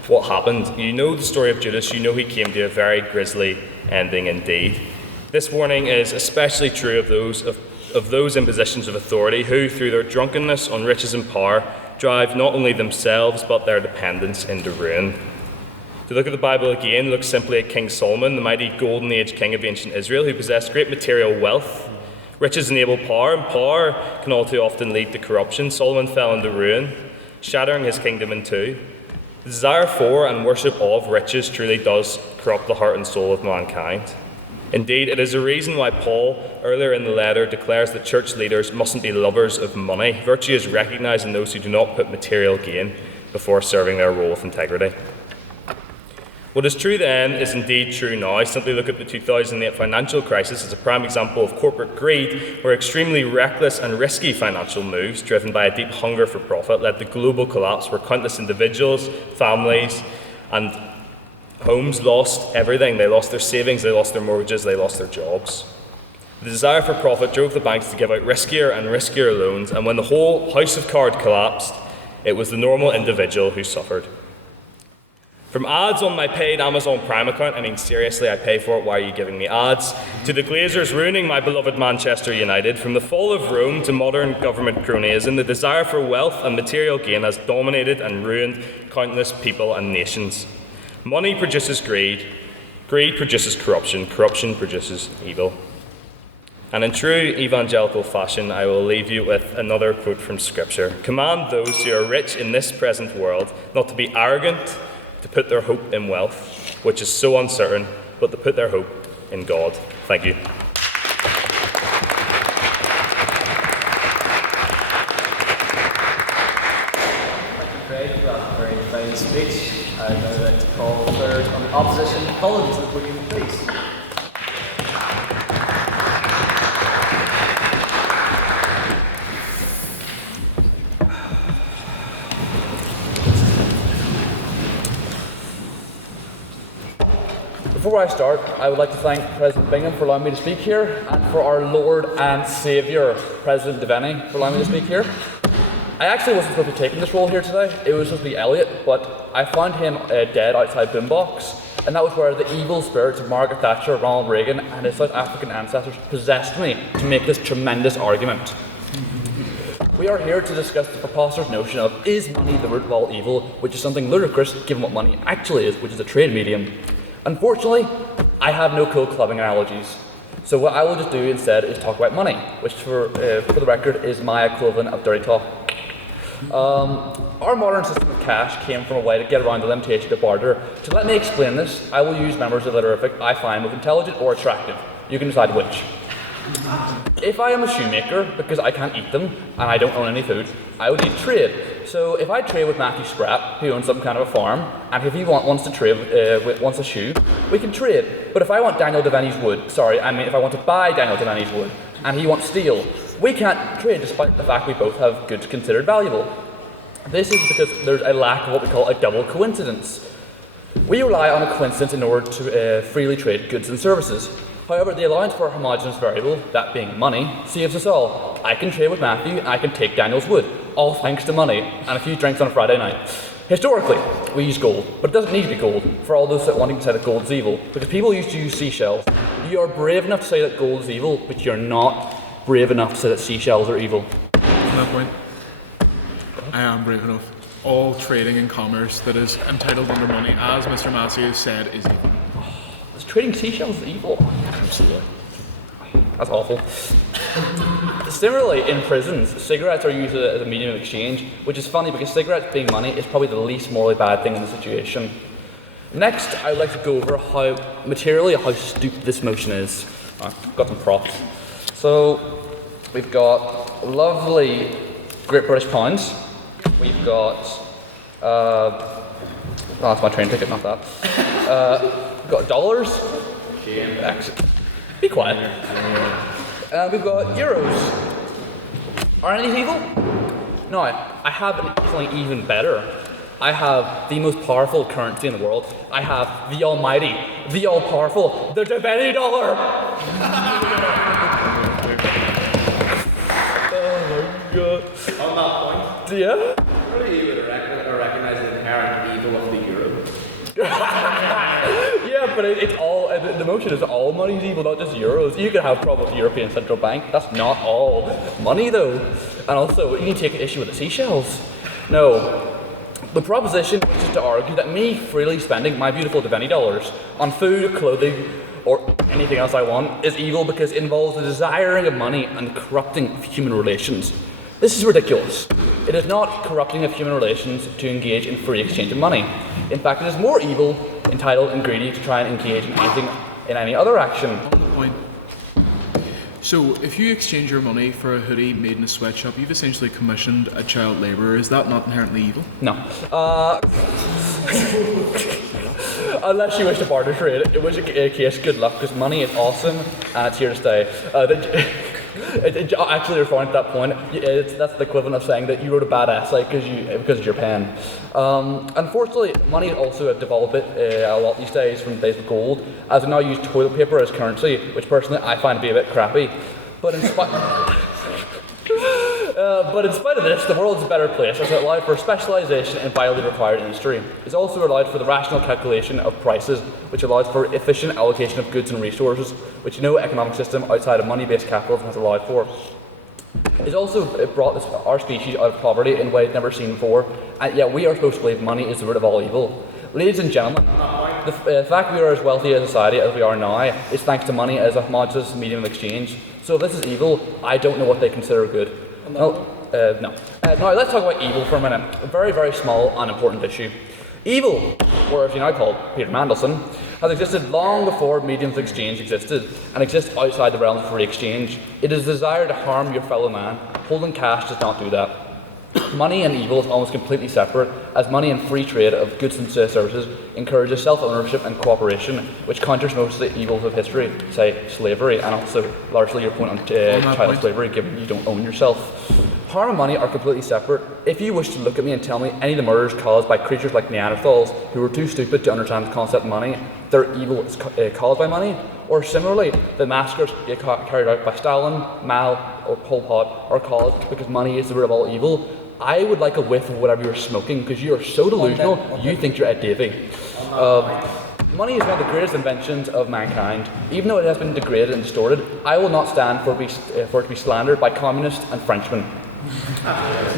what happened. You know the story of Judas. You know he came to a very grisly ending indeed. This warning is especially true of those in positions of authority who, through their drunkenness on riches and power, drive not only themselves but their dependents into ruin. To look at the Bible again, look simply at King Solomon, the mighty golden age king of ancient Israel, who possessed great material wealth. Riches enable power, and power can all too often lead to corruption. Solomon fell into ruin, shattering his kingdom in two. The desire for and worship of riches truly does corrupt the heart and soul of mankind. Indeed, it is a reason why Paul, earlier in the letter, declares that church leaders mustn't be lovers of money. Virtue is recognized in those who do not put material gain before serving their role with integrity. What is true then is indeed true now. Simply look at the 2008 financial crisis as a prime example of corporate greed, where extremely reckless and risky financial moves, driven by a deep hunger for profit, led to global collapse, where countless individuals, families, and homes lost everything. They lost their savings, they lost their mortgages, they lost their jobs. The desire for profit drove the banks to give out riskier and riskier loans, and when the whole house of cards collapsed, it was the normal individual who suffered. From ads on my paid Amazon Prime account, seriously, I pay for it, why are you giving me ads? To the Glazers ruining my beloved Manchester United, from the fall of Rome to modern government cronyism, the desire for wealth and material gain has dominated and ruined countless people and nations. Money produces greed, greed produces corruption, corruption produces evil. And in true evangelical fashion, I will leave you with another quote from Scripture. Command those who are rich in this present world not to be arrogant, to put their hope in wealth, which is so uncertain, but to put their hope in God. Thank you. Thank you, Craig, for that very fine speech. I now like to call third on the opposition, Colin, to the podium, please. Before I start, I would like to thank President Bingham for allowing me to speak here, and for our Lord and Saviour, President Devaney, for allowing me to speak here. I actually wasn't supposed to be taking this role here today. It was supposed to be Elliot, but I found him dead outside Boombox, and that was where the evil spirits of Margaret Thatcher, Ronald Reagan, and his South African ancestors possessed me to make this tremendous argument. We are here to discuss the preposterous notion of, is money the root of all evil, which is something ludicrous given what money actually is, which is a trade medium. Unfortunately, I have no cool clubbing analogies, so what I will just do instead is talk about money, which for the record is my equivalent of dirty talk. Our modern system of cash came from a way to get around the limitation to barter. To let me explain this, I will use members of the literature I find both intelligent or attractive. You can decide which. If I am a shoemaker, because I can't eat them and I don't own any food, I would need to trade. So if I trade with Matthew Spratt, who owns some kind of a farm, and if he wants to trade, wants a shoe, we can trade. But if I want Daniel Devaney's wood, if I want to buy Daniel Devaney's wood, and he wants steel, we can't trade despite the fact we both have goods considered valuable. This is because there's a lack of what we call a double coincidence. We rely on a coincidence in order to freely trade goods and services. However, the allowance for a homogeneous variable, that being money, saves us all. I can trade with Matthew and I can take Daniel's wood, all thanks to money and a few drinks on a Friday night. Historically, we use gold, but it doesn't need to be gold for all those that wanting to say that gold is evil, because people used to use seashells. You are brave enough to say that gold is evil, but you're not brave enough to say that seashells are evil. To that point, I am brave enough. All trading and commerce that is entitled under money, as Mr. Massey has said, is evil. Is trading seashells evil? Absolutely. That's awful. Similarly, in prisons, cigarettes are used as a medium of exchange, which is funny because cigarettes being money is probably the least morally bad thing in the situation. Next, I would like to go over how stupid this motion is. I've got some props. So, we've got lovely Great British pounds. We've got, that's my train ticket, not that. We've got dollars. Be quiet. We've got euros. Are any evil? No, I have something even better. I have the most powerful currency in the world. I have the almighty, the all-powerful, the Devaney dollar. Oh my god. On that point, yeah? how do you recognize the inherent evil of the euro? Yeah, but it's all, the notion is all money is evil, not just euros. You could have problems with the European Central Bank. That's not all money though. And also, you need to take issue with the seashells. No. The proposition which is to argue that me freely spending my beautiful Devaney dollars on food, clothing, or anything else I want is evil because it involves the desiring of money and the corrupting of human relations. This is ridiculous. It is not corrupting of human relations to engage in free exchange of money. In fact, it is more evil, entitled, and greedy to try and engage in anything in any other action. On the point. So, if you exchange your money for a hoodie made in a sweatshop, you've essentially commissioned a child labourer. Is that not inherently evil? No. Unless you wish to barter trade, in which case, good luck, because money is awesome and it's here to stay. Actually, referring to that point, that's the equivalent of saying that you wrote a bad essay because of your pen. Unfortunately, money also have developed a lot these days from the days of gold, as we now use toilet paper as currency, which personally I find to be a bit crappy. But in spite of this, the world is a better place as it allowed for specialisation in vitally required industry. It's also allowed for the rational calculation of prices, which allows for efficient allocation of goods and resources, which no economic system outside of money-based capitalism has allowed for. It's also brought our species out of poverty in ways never seen before, and yet we are supposed to believe money is the root of all evil. Ladies and gentlemen, the fact we are as wealthy a society as we are now is thanks to money as a homogeneous medium of exchange. So if this is evil, I don't know what they consider good. No. Now let's talk about evil for a minute. A very, very small, unimportant issue. Evil, or as you now call Peter Mandelson, has existed long before mediums of exchange existed and exists outside the realms of free exchange. It is a desire to harm your fellow man. Holding cash does not do that. Money and evil is almost completely separate, as money and free trade of goods and services encourages self-ownership and cooperation, which counters most of the evils of history, say slavery, and also largely your point on child slavery, given you don't own yourself. Harm and money are completely separate. If you wish to look at me and tell me any of the murders caused by creatures like Neanderthals who were too stupid to understand the concept of money, their evil is caused by money, or similarly, the massacres carried out by Stalin, Mao, or Pol Pot are caused because money is the root of all evil, I would like a whiff of whatever you're smoking because you are so delusional, you think you're Ed Davey. Money is one of the greatest inventions of mankind. Even though it has been degraded and distorted, I will not stand for it to be slandered by communists and Frenchmen.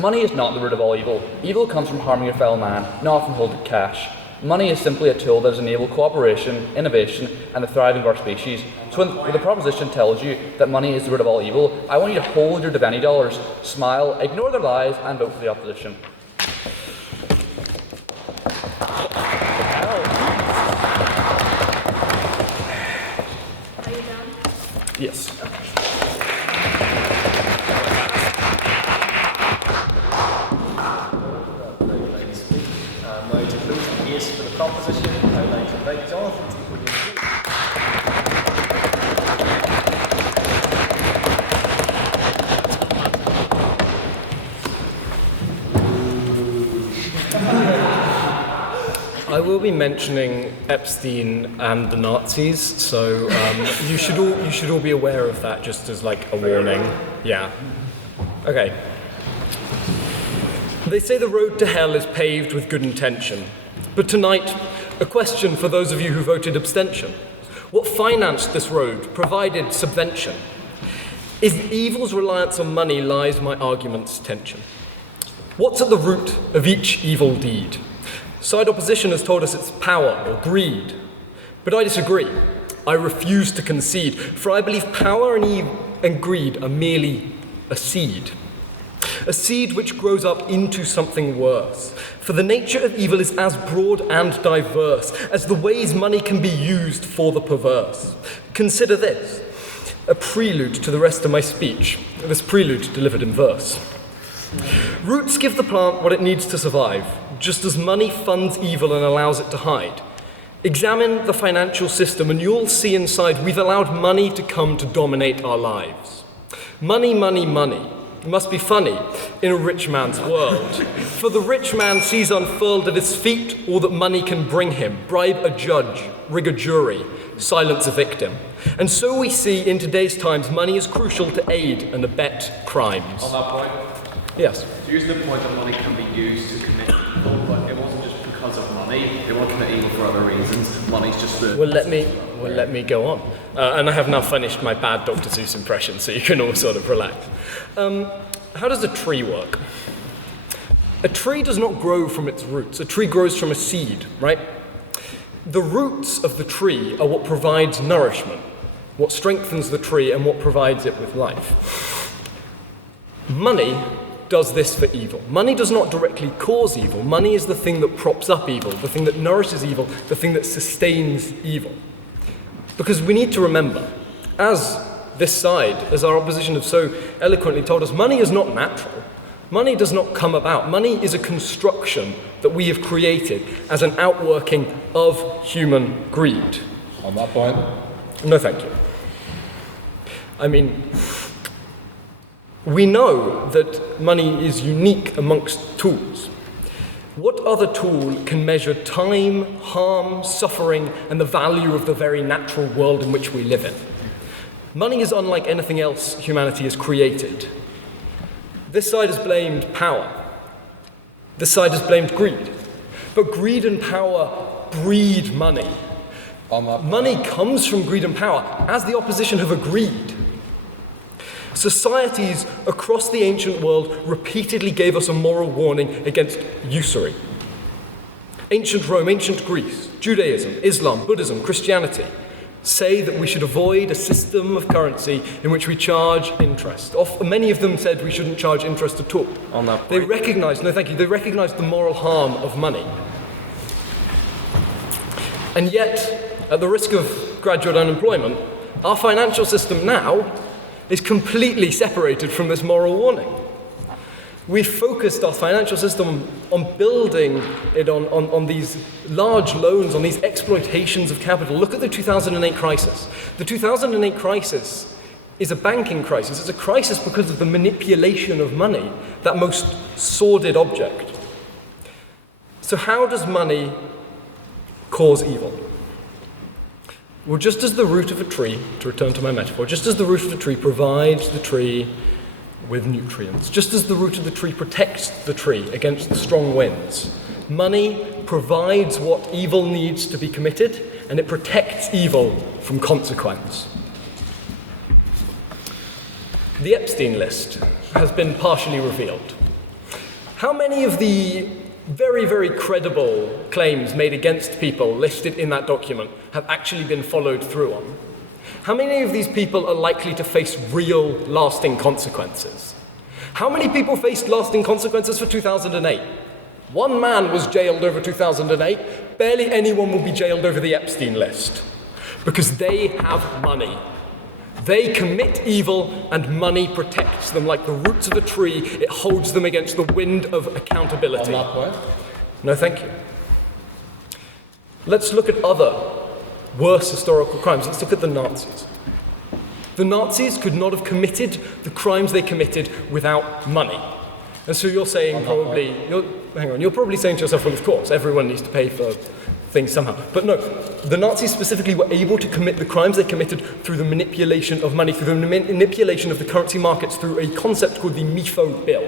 Money is not the root of all evil. Evil comes from harming your fellow man, not from holding cash. Money is simply a tool that has enabled cooperation, innovation, and the thriving of our species. So when the proposition tells you that money is the root of all evil, I want you to hold your Devaney dollars, smile, ignore their lies, and vote for the opposition. Are you done? Yes. Hughes. Now to close the case for the proposition, I would like to invite Jonathan to the podium. I will be mentioning Epstein and the Nazis, so you should all be aware of that, just as like a warning. Yeah. Okay. They say the road to hell is paved with good intention, but tonight, a question for those of you who voted abstention: what financed this road, provided subvention? Is evil's reliance on money lies my argument's tension? What's at the root of each evil deed? Side opposition has told us it's power or greed. But I disagree. I refuse to concede, for I believe power and greed are merely a seed. A seed which grows up into something worse. For the nature of evil is as broad and diverse as the ways money can be used for the perverse. Consider this, a prelude to the rest of my speech, this prelude delivered in verse. Roots give the plant what it needs to survive, just as money funds evil and allows it to hide. Examine the financial system and you'll see inside we've allowed money to come to dominate our lives. Money, money, money. It must be funny in a rich man's world. For the rich man sees unfurled at his feet all that money can bring him. Bribe a judge, rig a jury, silence a victim. And so we see in today's times money is crucial to aid and abet crimes. On that point? Yes. So here's the point that money can be used to commit evil, but it wasn't just because of money. They won't commit evil for other reasons. Money's just the... Well, let me go on. And I have now finished my bad Dr. Seuss impression, so you can all sort of relax. How does a tree work? A tree does not grow from its roots. A tree grows from a seed, right? The roots of the tree are what provides nourishment, what strengthens the tree, and what provides it with life. Money does this for evil. Money does not directly cause evil. Money is the thing that props up evil, the thing that nourishes evil, the thing that sustains evil. Because we need to remember, as this side, as our opposition have so eloquently told us, money is not natural. Money does not come about. Money is a construction that we have created as an outworking of human greed. On that point? No, thank you. I mean, we know that money is unique amongst tools. What other tool can measure time, harm, suffering, and the value of the very natural world in which we live in? Money is unlike anything else humanity has created. This side has blamed power. This side has blamed greed. But greed and power breed money. Money comes from greed and power, as the opposition have agreed. Societies across the ancient world repeatedly gave us a moral warning against usury. Ancient Rome, ancient Greece, Judaism, Islam, Buddhism, Christianity say that we should avoid a system of currency in which we charge interest. Many of them said we shouldn't charge interest at all. On that point. They recognized the moral harm of money. And yet, at the risk of graduate unemployment, our financial system now is completely separated from this moral warning. We've focused our financial system on building it on these large loans, on these exploitations of capital. Look at the 2008 crisis. The 2008 crisis is a banking crisis. It's a crisis because of the manipulation of money, that most sordid object. So how does money cause evil? Well, just as the root of a tree, to return to my metaphor, just as the root of the tree provides the tree with nutrients, just as the root of the tree protects the tree against the strong winds, money provides what evil needs to be committed, and it protects evil from consequence. The Epstein list has been partially revealed. How many of the very, very credible claims made against people listed in that document have actually been followed through on? How many of these people are likely to face real, lasting consequences? How many people faced lasting consequences for 2008? One man was jailed over 2008. Barely anyone will be jailed over the Epstein list. Because they have money. They commit evil and money protects them like the roots of a tree. It holds them against the wind of accountability. On that point? No, thank you. Let's look at other worse historical crimes. Let's look at the Nazis. The Nazis could not have committed the crimes they committed without money. And so you're saying you're probably saying to yourself, well, of course, everyone needs to pay for things somehow. But no, the Nazis specifically were able to commit the crimes they committed through the manipulation of money, through the manipulation of the currency markets, through a concept called the MIFO bill.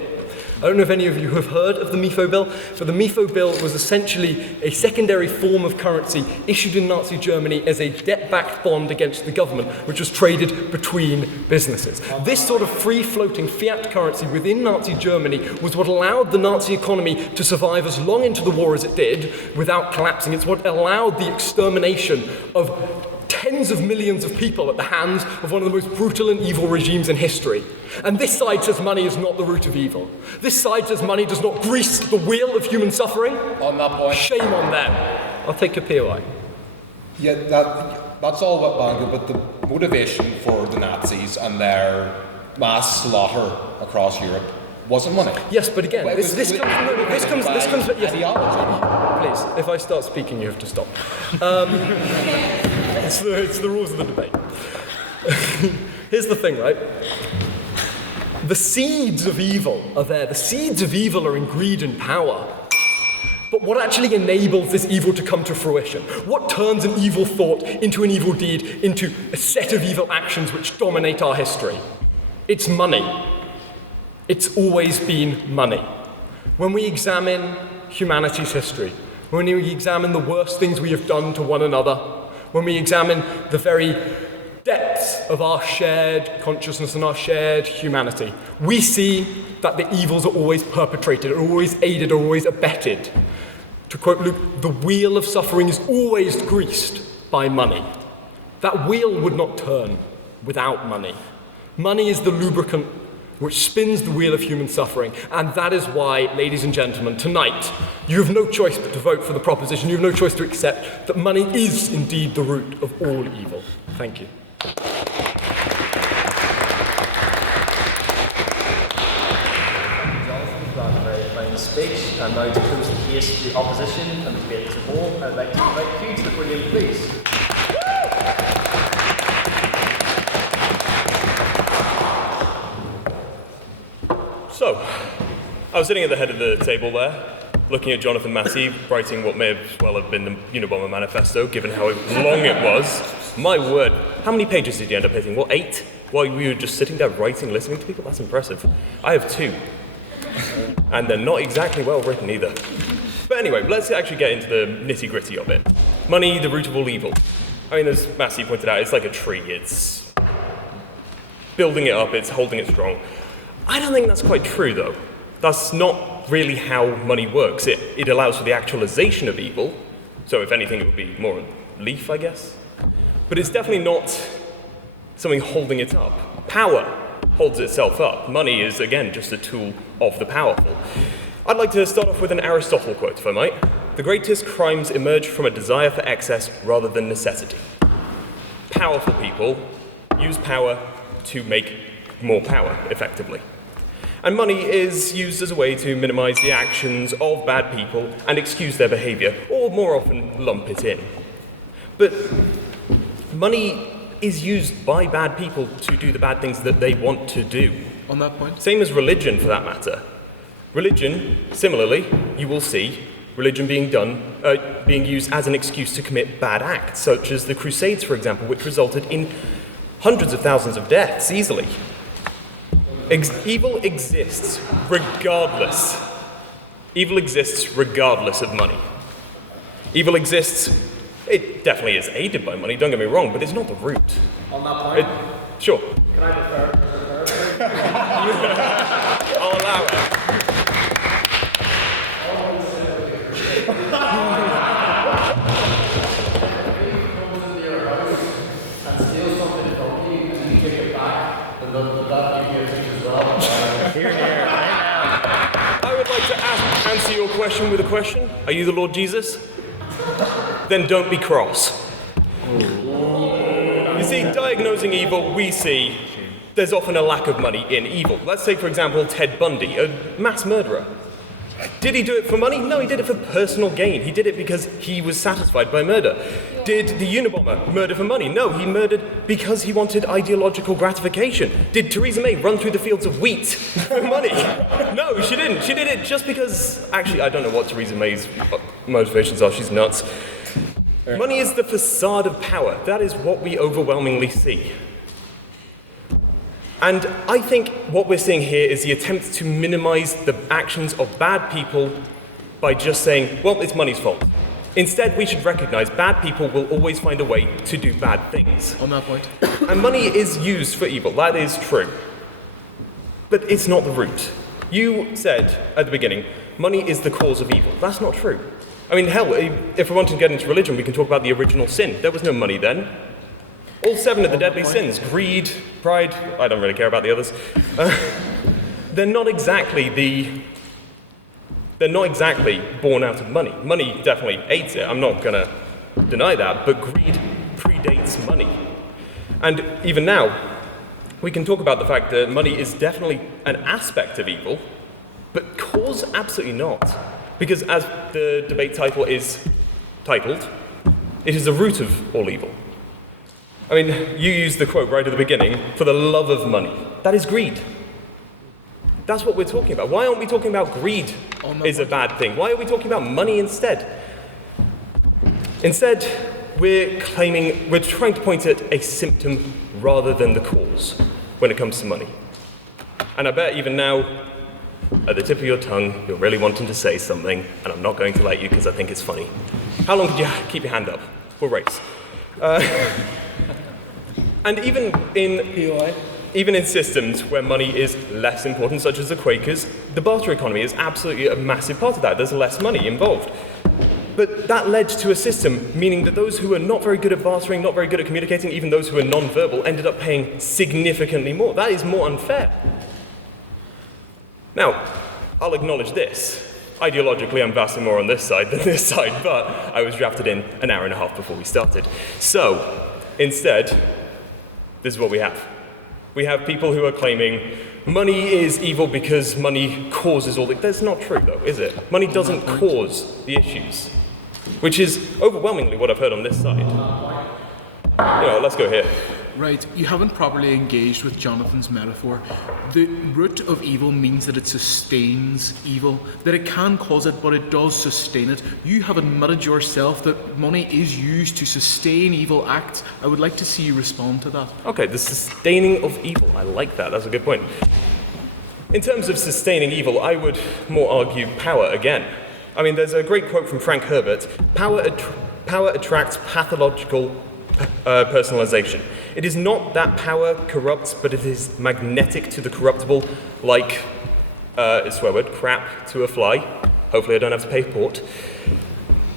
I don't know if any of you have heard of the MIFO bill, but the MIFO bill was essentially a secondary form of currency issued in Nazi Germany as a debt-backed bond against the government, which was traded between businesses. This sort of free-floating fiat currency within Nazi Germany was what allowed the Nazi economy to survive as long into the war as it did without collapsing. It's what allowed the extermination of tens of millions of people at the hands of one of the most brutal and evil regimes in history. And this side says money is not the root of evil. This side says money does not grease the wheel of human suffering. On that point. Shame on them. I'll take your POI. Yeah, that's all well good, but the motivation for the Nazis and their mass slaughter across Europe wasn't money. Yes, but again, this comes. Yes. Ideology. Please, if I start speaking, you have to stop. It's the rules of the debate. Here's the thing, right? The seeds of evil are there. The seeds of evil are in greed and power. But what actually enables this evil to come to fruition? What turns an evil thought into an evil deed, into a set of evil actions which dominate our history? It's money. It's always been money. When we examine humanity's history, when we examine the worst things we have done to one another, when we examine the very depths of our shared consciousness and our shared humanity, we see that the evils are always perpetrated, are always aided, are always abetted. To quote Luke, the wheel of suffering is always greased by money. That wheel would not turn without money. Money is the lubricant which spins the wheel of human suffering. And that is why, ladies and gentlemen, tonight, you have no choice but to vote for the proposition. You have no choice to accept that money is indeed the root of all evil. Thank you. Jonathan, for that very fine speech. And now to close the case for the opposition and the debate as a whole, I'd like to invite Hugh to the podium, please. So, I was sitting at the head of the table there, looking at Jonathan Massey writing what may as well have been the Unabomber Manifesto, given how long it was. My word, how many pages did you end up hitting? What, 8? While you were just sitting there writing, listening to people? That's impressive. I have 2. And they're not exactly well written either. But anyway, let's actually get into the nitty-gritty of it. Money, the root of all evil. I mean, as Massey pointed out, it's like a tree. It's building it up, it's holding it strong. I don't think that's quite true, though. That's not really how money works. It allows for the actualization of evil. So if anything, it would be more a leaf, I guess. But it's definitely not something holding it up. Power holds itself up. Money is, again, just a tool of the powerful. I'd like to start off with an Aristotle quote, if I might. The greatest crimes emerge from a desire for excess rather than necessity. Powerful people use power to make more power, effectively. And money is used as a way to minimize the actions of bad people and excuse their behavior, or more often lump it in. But money is used by bad people to do the bad things that they want to do. On that point? Same as religion, for that matter. Religion, similarly, you will see religion being used as an excuse to commit bad acts, such as the Crusades, for example, which resulted in hundreds of thousands of deaths easily. Evil exists regardless. Evil exists regardless of money. Evil exists, it definitely is aided by money, don't get me wrong, but it's not the root. On that point? Sure. Can I defer? I'll allow it. I would like to answer your question with a question. Are you the Lord Jesus? Then don't be cross. You see, see, diagnosing evil, we see there's often a lack of money in evil. Let's take, for example, Ted Bundy, a mass murderer. Did he do it for money? No, he did it for personal gain. He did it because he was satisfied by murder. Did the Unabomber murder for money? No, he murdered because he wanted ideological gratification. Did Theresa May run through the fields of wheat for money? No, she didn't. She did it just because... Actually, I don't know what Theresa May's motivations are. She's nuts. Money is the facade of power. That is what we overwhelmingly see. And I think what we're seeing here is the attempt to minimize the actions of bad people by just saying, well, it's money's fault. Instead, we should recognize bad people will always find a way to do bad things. On that point. And money is used for evil, that is true. But it's not the root. You said at the beginning, money is the cause of evil. That's not true. I mean, hell, if we want to get into religion, we can talk about the original sin. There was no money then. All 7 of the deadly sins, greed, pride, I don't really care about the others, they're not exactly born out of money. Money definitely aids it, I'm not going to deny that, but greed predates money. And even now, we can talk about the fact that money is definitely an aspect of evil, but cause absolutely not. Because as the debate title is titled, it is the root of all evil. I mean, you used the quote right at the beginning, for the love of money. That is greed. That's what we're talking about. Why aren't we talking about greed is a bad thing? Why are we talking about money instead? Instead, we're trying to point at a symptom rather than the cause when it comes to money. And I bet even now, at the tip of your tongue, you're really wanting to say something, and I'm not going to let you because I think it's funny. How long could you keep your hand up? We'll race. And even in systems where money is less important, such as the Quakers, the barter economy is absolutely a massive part of that. There's less money involved. But that led to a system meaning that those who were not very good at bartering, not very good at communicating, even those who were non-verbal, ended up paying significantly more. That is more unfair. Now, I'll acknowledge this. Ideologically, I'm vastly more on this side than this side, but I was drafted in an hour and a half before we started. So, instead, this is what we have. We have people who are claiming money is evil because money causes all the... That's not true, though, is it? Money doesn't cause the issues, which is overwhelmingly what I've heard on this side. You know, let's go here. Right, you haven't properly engaged with Jonathan's metaphor. The root of evil means that it sustains evil, that it can cause it, but it does sustain it. You have admitted yourself that money is used to sustain evil acts. I would like to see you respond to that. Okay, the sustaining of evil. I like that, that's a good point. In terms of sustaining evil, I would more argue power again. I mean, there's a great quote from Frank Herbert, power attracts pathological personalization. It is not that power corrupts, but it is magnetic to the corruptible, like, a swear word, crap to a fly. Hopefully I don't have to pay port.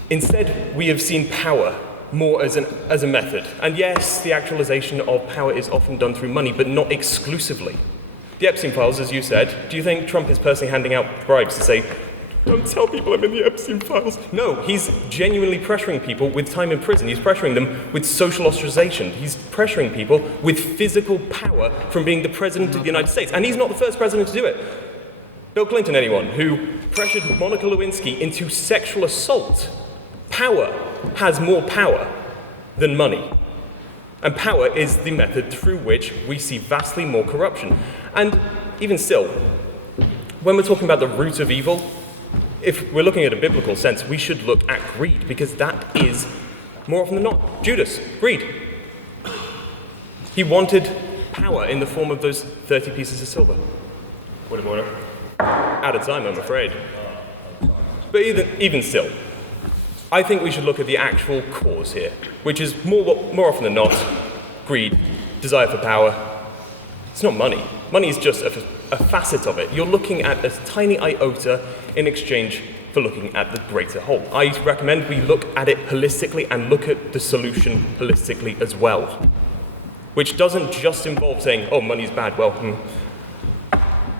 Instead, we have seen power more as a method. And yes, the actualization of power is often done through money, but not exclusively. The Epstein files, as you said, do you think Trump is personally handing out bribes to say, don't tell people I'm in the Epstein files? No, he's genuinely pressuring people with time in prison. He's pressuring them with social ostracization. He's pressuring people with physical power from being the president of the United States. And he's not the first president to do it. Bill Clinton, anyone, who pressured Monica Lewinsky into sexual assault. Power has more power than money. And power is the method through which we see vastly more corruption. And even still, when we're talking about the root of evil, if we're looking at a biblical sense, we should look at greed, because that is, more often than not, Judas, greed. He wanted power in the form of those 30 pieces of silver. Point of order. Out of time, I'm afraid. But even still, I think we should look at the actual cause here, which is more often than not, greed, desire for power. It's not money. Money is just a facet of it. You're looking at a tiny iota in exchange for looking at the greater whole. I recommend we look at it holistically and look at the solution holistically as well, which doesn't just involve saying, oh, money's bad. Well,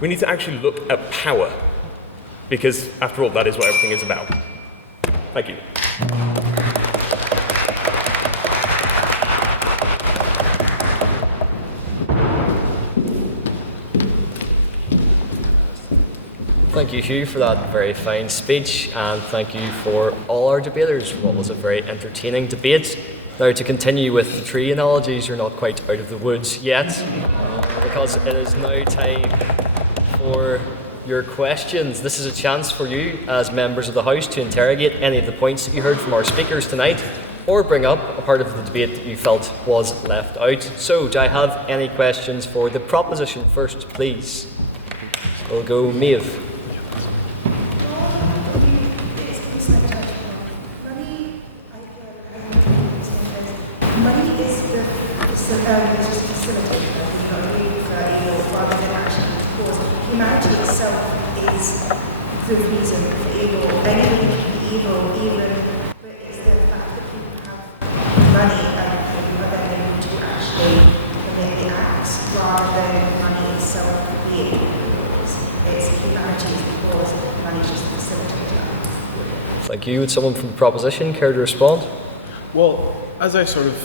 we need to actually look at power, because after all, that is what everything is about. Thank you. Thank you, Hugh, for that very fine speech, and thank you for all our debaters for what was a very entertaining debate. Now, to continue with the tree analogies, you're not quite out of the woods yet, because it is now time for your questions. This is a chance for you, as members of the House, to interrogate any of the points that you heard from our speakers tonight, or bring up a part of the debate that you felt was left out. So, do I have any questions for the proposition first, please? We'll go Maeve. Money is just facilitator, rather than actually the cause. Humanity itself is the reason for evil. Anything can be evil, but it's the fact that people have money and people are then able to actually commit the acts rather than money itself being the cause. It's humanity is the cause, money is just the facilitator. Thank you. Would someone from the proposition care to respond? Well, as I sort of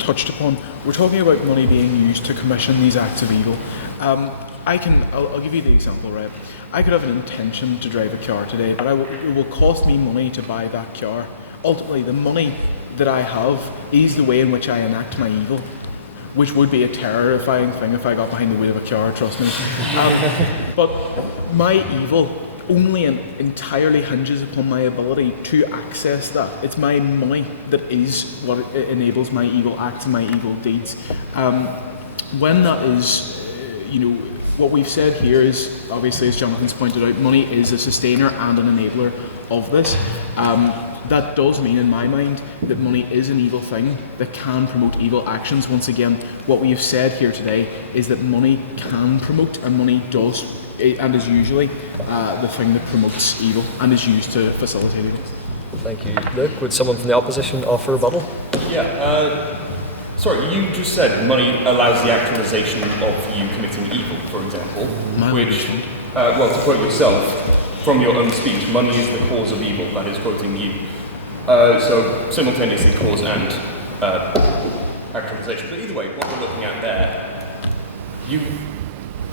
touched upon, we're talking about money being used to commission these acts of evil. I'll give you the example, right? I could have an intention to drive a car today, but it will cost me money to buy that car. Ultimately, the money that I have is the way in which I enact my evil, which would be a terrifying thing if I got behind the wheel of a car, trust me. But my evil only and entirely hinges upon my ability to access that. It's my money that is what enables my evil acts and my evil deeds. When that is, what we've said here is, obviously, as Jonathan's pointed out, money is a sustainer and an enabler of this. That does mean, in my mind, that money is an evil thing that can promote evil actions. Once again, what we have said here today is that money can promote, and money does, and is usually the thing that promotes evil and is used to facilitate evil. Thank you. Luke, would someone from the opposition offer a rebuttal? Yeah, sorry, you just said money allows the actualization of you committing evil, for example, which, well, to quote yourself from your own speech, money is the cause of evil, that is quoting you. So, simultaneously cause and actualization. But either way, what we're looking at there, you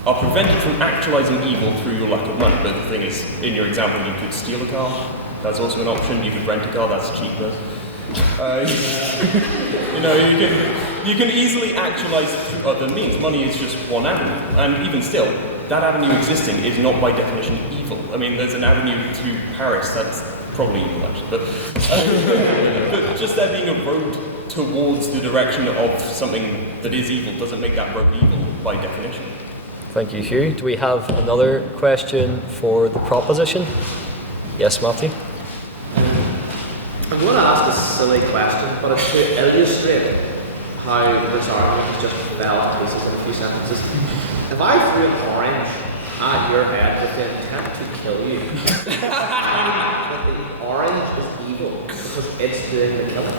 are prevented from actualizing evil through your lack of money. But the thing is, in your example, you could steal a car. That's also an option. You could rent a car. That's cheaper. You can easily actualize through other means. Money is just one avenue, and even still, that avenue existing is not by definition evil. I mean, there's an avenue to Paris that's probably evil, actually, but just there being a road towards the direction of something that is evil doesn't make that road evil by definition. Thank you, Hugh. Do we have another question for the proposition? Yes, Matthew? I'm going to ask a silly question, but it's to illustrate how this argument has just fell to pieces in a few sentences. If I threw an orange at your head with the intent to kill you, that the orange is evil because it's doing the killing.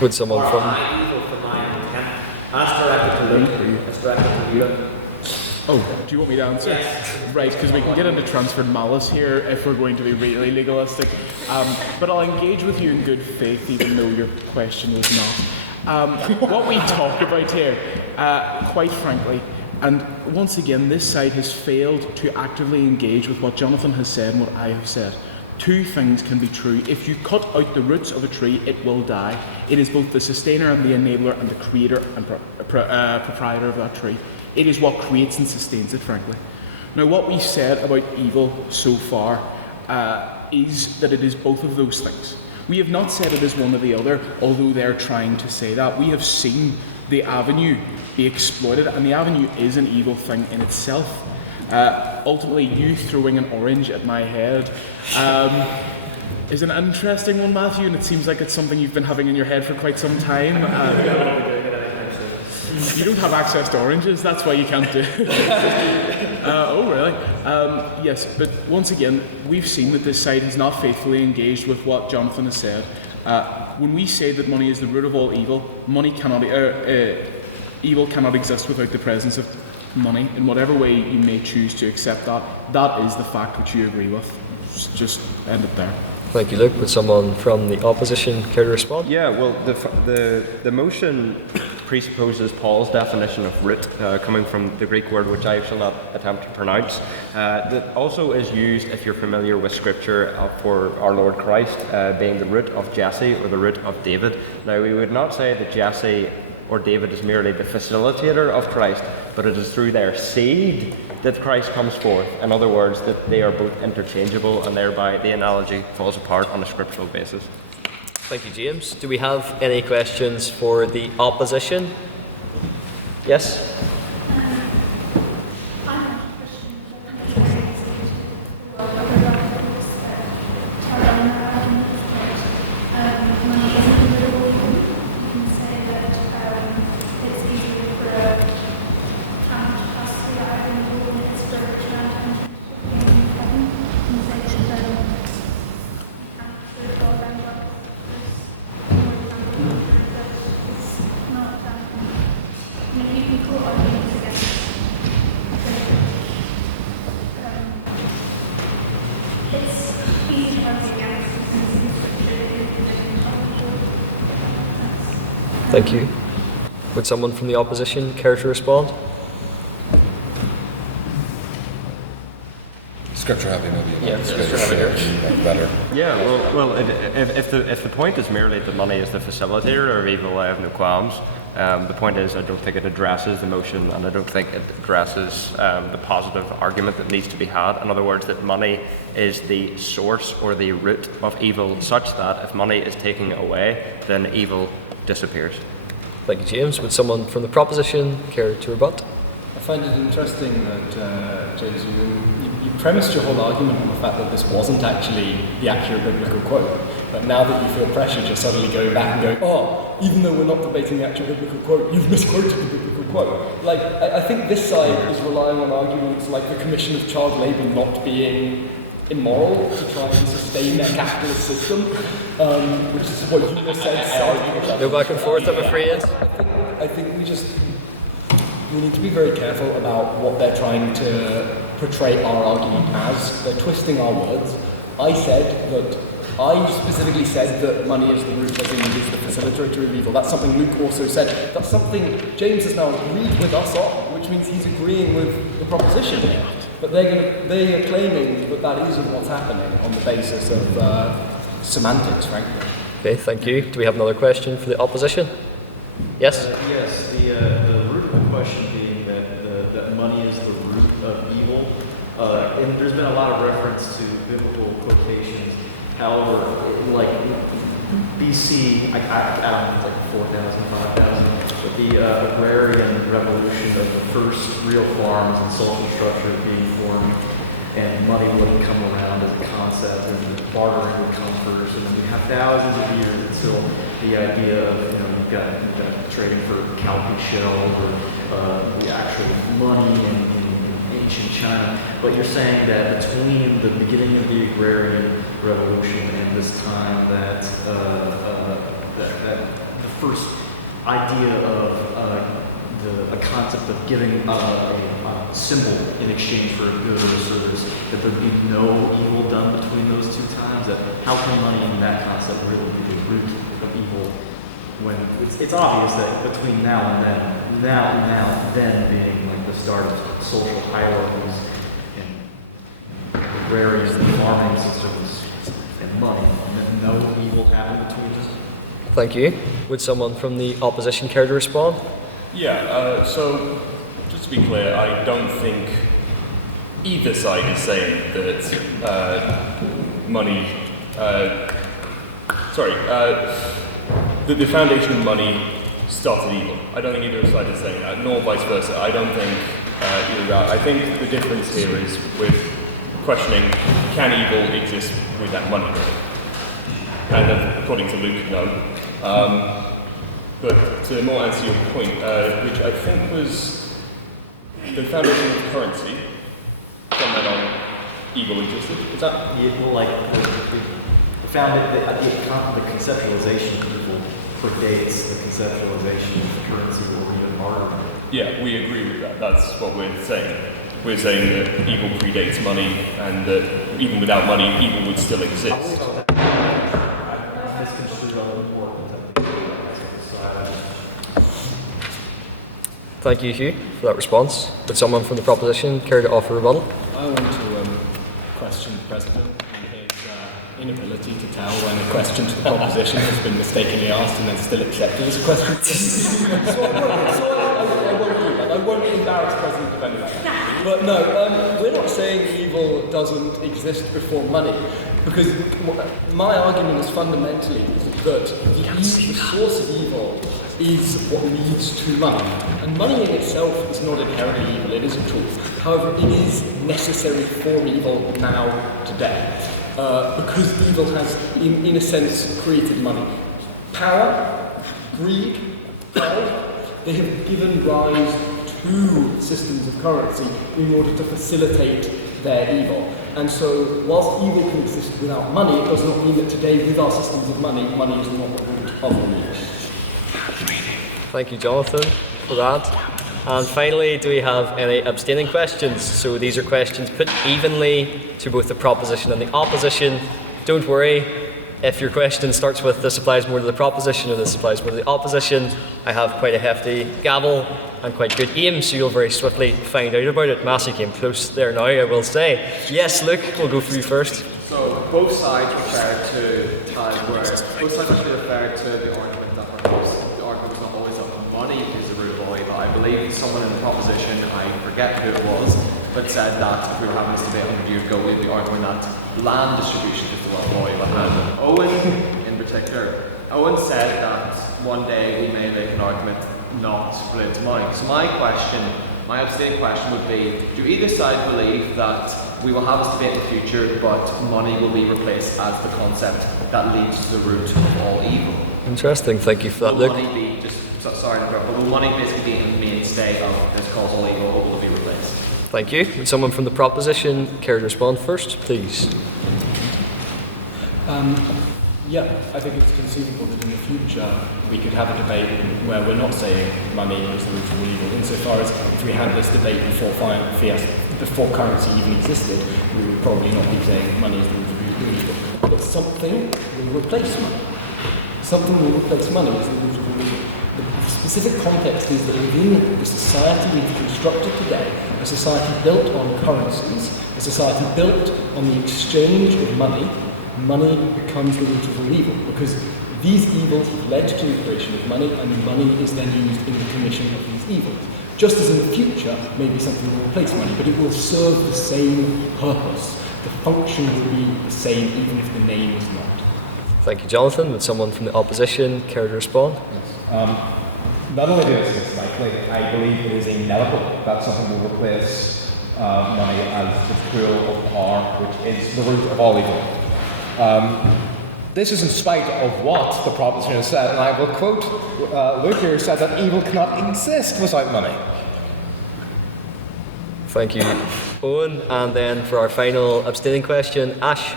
Would someone or from... am I evil for my intent? That's directed to Luke. It's directed to you. Oh, do you want me to answer? Yes. Right, because we can get into transferred malice here if we're going to be really legalistic. But I'll engage with you in good faith, even though your question was not. What we talk about here, quite frankly, and once again, this side has failed to actively engage with what Jonathan has said and what I have said. Two things can be true. If you cut out the roots of a tree, it will die. It is both the sustainer and the enabler and the creator and proprietor of that tree. It is what creates and sustains it, frankly. Now, what we've said about evil so far is that it is both of those things. We have not said it is one or the other, although they're trying to say that. We have seen the avenue be exploited, and the avenue is an evil thing in itself. Ultimately, you throwing an orange at my head is an interesting one, Matthew, and it seems like it's something you've been having in your head for quite some time. You don't have access to oranges, that's why you can't do it. Oh, really? Yes, but once again, we've seen that this side has not faithfully engaged with what Jonathan has said. When we say that money is the root of all evil, evil cannot exist without the presence of money. In whatever way you may choose to accept that, that is the fact which you agree with. Just end it there. Thank you, Luke. Would someone from the opposition care to respond? Yeah, well, the motion presupposes Paul's definition of root, coming from the Greek word which I shall not attempt to pronounce, that also is used, if you're familiar with Scripture, for our Lord Christ being the root of Jesse or the root of David. Now, we would not say that Jesse or David is merely the facilitator of Christ, but it is through their seed that Christ comes forth. In other words, that they are both interchangeable, and thereby the analogy falls apart on a scriptural basis. Thank you, James. Do we have any questions for the opposition? Yes? Thank you. Would someone from the opposition care to respond? Scripture happy maybe. Yeah, Scripture happy better. Yeah, well, if the point is merely that money is the facilitator of evil, I have no qualms. The point is, I don't think it addresses the motion, and I don't think it addresses the positive argument that needs to be had. In other words, that money is the source or the root of evil, such that if money is taken away, then evil disappears. Thank you, James. Would someone from the proposition care to rebut? I find it interesting that, James, you premised your whole argument on the fact that this wasn't actually the accurate biblical quote. But now that you feel pressured, you're suddenly going back and going, oh, even though we're not debating the actual biblical quote, you've misquoted the biblical quote. Like, I think this side is relying on arguments like the Commission of Child Labour not being immoral to try and sustain their capitalist system, which is what you just said. No back and forth, I'm afraid. I think we need to be very careful about what they're trying to portray our argument as. They're twisting our words. I specifically said that money is the root, as in it is the facilitator of evil. That's something Luke also said. That's something James has now agreed with us on, which means he's agreeing with the proposition. But they are claiming that that isn't what's happening on the basis of semantics, frankly. Okay, thank you. Do we have another question for the opposition? Yes? Yes, the root of the question being that money is the root of evil. And there's been a lot of reference to biblical quotations. However, like BC, I don't know, it's like 4,000, 5,000, but the agrarian revolution of the first real farms and social structure being formed, and money wouldn't come around as a concept, and bartering would come first, and then we have thousands of years until the idea of, you've got trading for cowpea shell or the actual money in ancient China. But you're saying that between the beginning of the agrarian revolution and this time that the first idea of a concept of giving a symbol in exchange for a good or a service, that there'd be no evil done between those two times? That how can money in that concept really be the root of evil, when it's obvious that between now and then being like the start of social hierarchies and agrarian farming systems and money, and then no evil happened between us? Thank you. Would someone from the opposition care to respond? Yeah, so just to be clear, I don't think either side is saying that money, that the foundation of money started evil. I don't think either side is saying that, nor vice versa. I don't think either that. I think the difference here is with questioning, can evil exist without money? And according to Luke, no. But to more answer your point, which I think was the foundation of currency, from then on, evil existed. Is that? The conceptualization of evil predates the conceptualization of currency or even barter. Yeah, we agree with that. That's what we're saying. We're saying that evil predates money, and that even without money, evil would still exist. Thank you, Hugh, for that response. Would someone from the proposition care to offer a rebuttal? I want to question the President and his inability to tell when a question to the proposition has been mistakenly asked and then still accepted as a question. I won't embarrass President Deveni like that. But no, we're not saying evil doesn't exist before money, because my argument is fundamentally that the source of evil is what leads to money. And money in itself is not inherently evil, it is a tool. However, it is necessary for evil now, today. Because evil has, in a sense, created money. Power, greed, pride, they have given rise to systems of currency in order to facilitate their evil. And so, whilst evil can exist without money, it does not mean that today, with our systems of money, money is not the root of the evil. Thank you, Jonathan, for that. And finally, do we have any abstaining questions? So these are questions put evenly to both the proposition and the opposition. Don't worry, if your question starts with this applies more to the proposition or this applies more to the opposition, I have quite a hefty gavel and quite good aim, so you'll very swiftly find out about it. Massey came close there now, I will say. Yes, Luke, we'll go for you first. So both sides refer to times where both sides actually refer to the argument that perhaps the argument is not always that money is the root of all evil. I believe someone in the proposition, I forget who it was, but said that if we were having this debate 100 years ago, we'd be arguing that land distribution is the root of all evil. And Owen, in particular, Owen said that one day we may make an argument not related to money. So my abstaining question would be, do either side believe that we will have this debate in the future, but money will be replaced as the concept that leads to the root of all evil? Interesting, thank you for that, Luke. Will money be, sorry to interrupt, but will money basically be the mainstay of this causal evil, or will it be replaced? Thank you. Would someone from the proposition care to respond first, please? Yeah, I think it's conceivable that in the future we could have a debate where we're not saying money is the root of all evil, insofar as if we had this debate before currency even existed, we would probably not be saying money is the root of all evil. But something will replace money. Something will replace money as the root of all evil. The specific context is that within the society we've constructed today, a society built on currencies, a society built on the exchange of money, money becomes the root of all evil, because these evils have led to the creation of money, and money is then used in the commission of these evils. Just as in the future, maybe something will replace money, but it will serve the same purpose. The function will be the same, even if the name is not. Thank you, Jonathan. Would someone from the opposition care to respond? Not only do I think it's likely, I believe it is inevitable that something will replace money as the tool of power, which is the root of all evil. This is in spite of what the proposition has said, and I will quote Luke here, who said that evil cannot exist without money. Thank you, Owen. And then for our final abstaining question, Ash.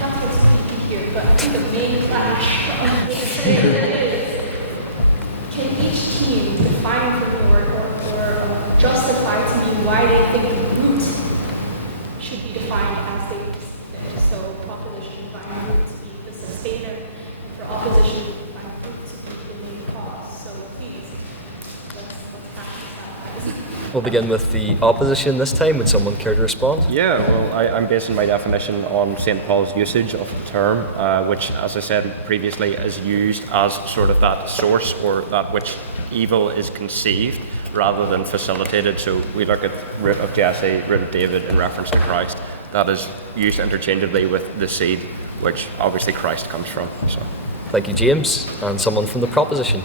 Not to get speaking here, but I think the main clash of the debate is, can each team define for me or justify to me why they think the root should be defined as they think? So proposition define root to be the sustainer, and for opposition define root to be the main cause. So please, let's practice that. We'll begin with the opposition this time. Would someone care to respond? Yeah, well, I'm basing my definition on St. Paul's usage of the term, which, as I said previously, is used as sort of that source or that which evil is conceived rather than facilitated. So we look at root of Jesse, root of David in reference to Christ. That is used interchangeably with the seed, which obviously Christ comes from. So. Thank you, James. And someone from the proposition.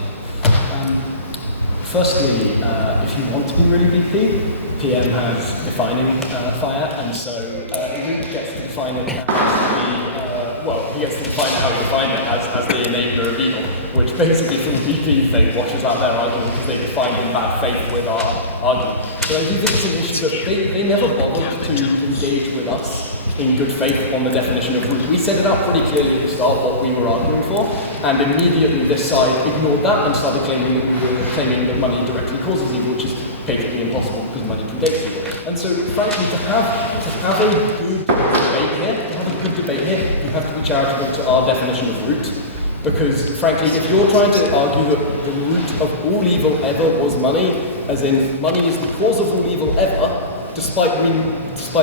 Firstly, if you want to be really BP, PM has defining fire, and so Luke gets to define it as he gets to define how he defined it as the enabler of evil, which basically from BP thing washes out their argument because they defined in bad faith with our argument. So I do think it's an issue that they never bothered to engage with us in good faith on the definition of root. We set it out pretty clearly at the start what we were arguing for, and immediately this side ignored that and started claiming that money directly causes evil, which is patently impossible because money predates evil. And so, frankly, to have a good debate here, you have to be charitable to our definition of root, because frankly, if you're trying to argue that that the root of all evil ever was money, as in money is the cause of all evil ever, despite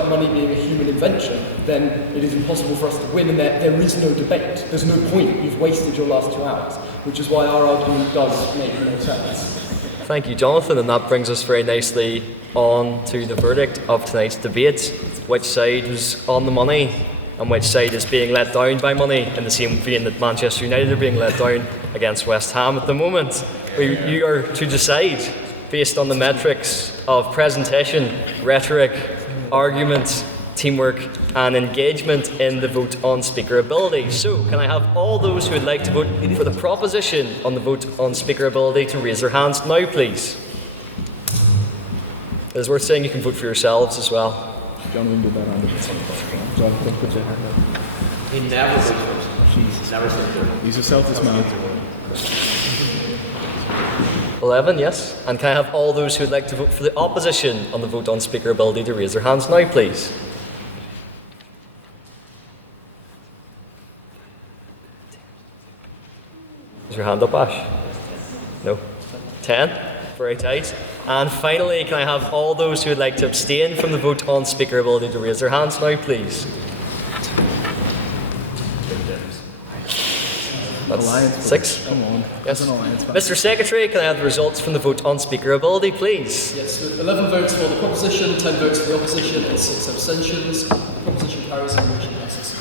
money being a human invention, then it is impossible for us to win, and there is no debate. There's no point. You've wasted your last 2 hours, which is why our argument does make no sense. Thank you, Jonathan, and that brings us very nicely on to the verdict of tonight's debate. Which side was on the money and which side is being let down by money, in the same vein that Manchester United are being let down against West Ham at the moment. You are to decide based on the metrics of presentation, rhetoric, argument, teamwork and engagement in the vote on speaker ability. So, can I have all those who would like to vote for the proposition on the vote on speaker ability to raise their hands now, please? It is worth saying you can vote for yourselves as well. Jonathan did that hand up. Jonathan, put your hand up. He never voted. Jesus. Never said that. He's a selfish man. 11, yes. And can I have all those who would like to vote for the opposition on the vote on speaker ability to raise their hands now, please? Is your hand up, Ash? No. 10? Very tight. And finally, can I have all those who would like to abstain from the vote on speaker ability to raise their hands now, please? That's Alliance, 6. Come on. Yes. An alliance, Mr. Secretary, can I have the results from the vote on speaker ability, please? Yes, with 11 votes for the proposition, 10 votes for the opposition, and 6 abstentions, the proposition carries and the motion passes.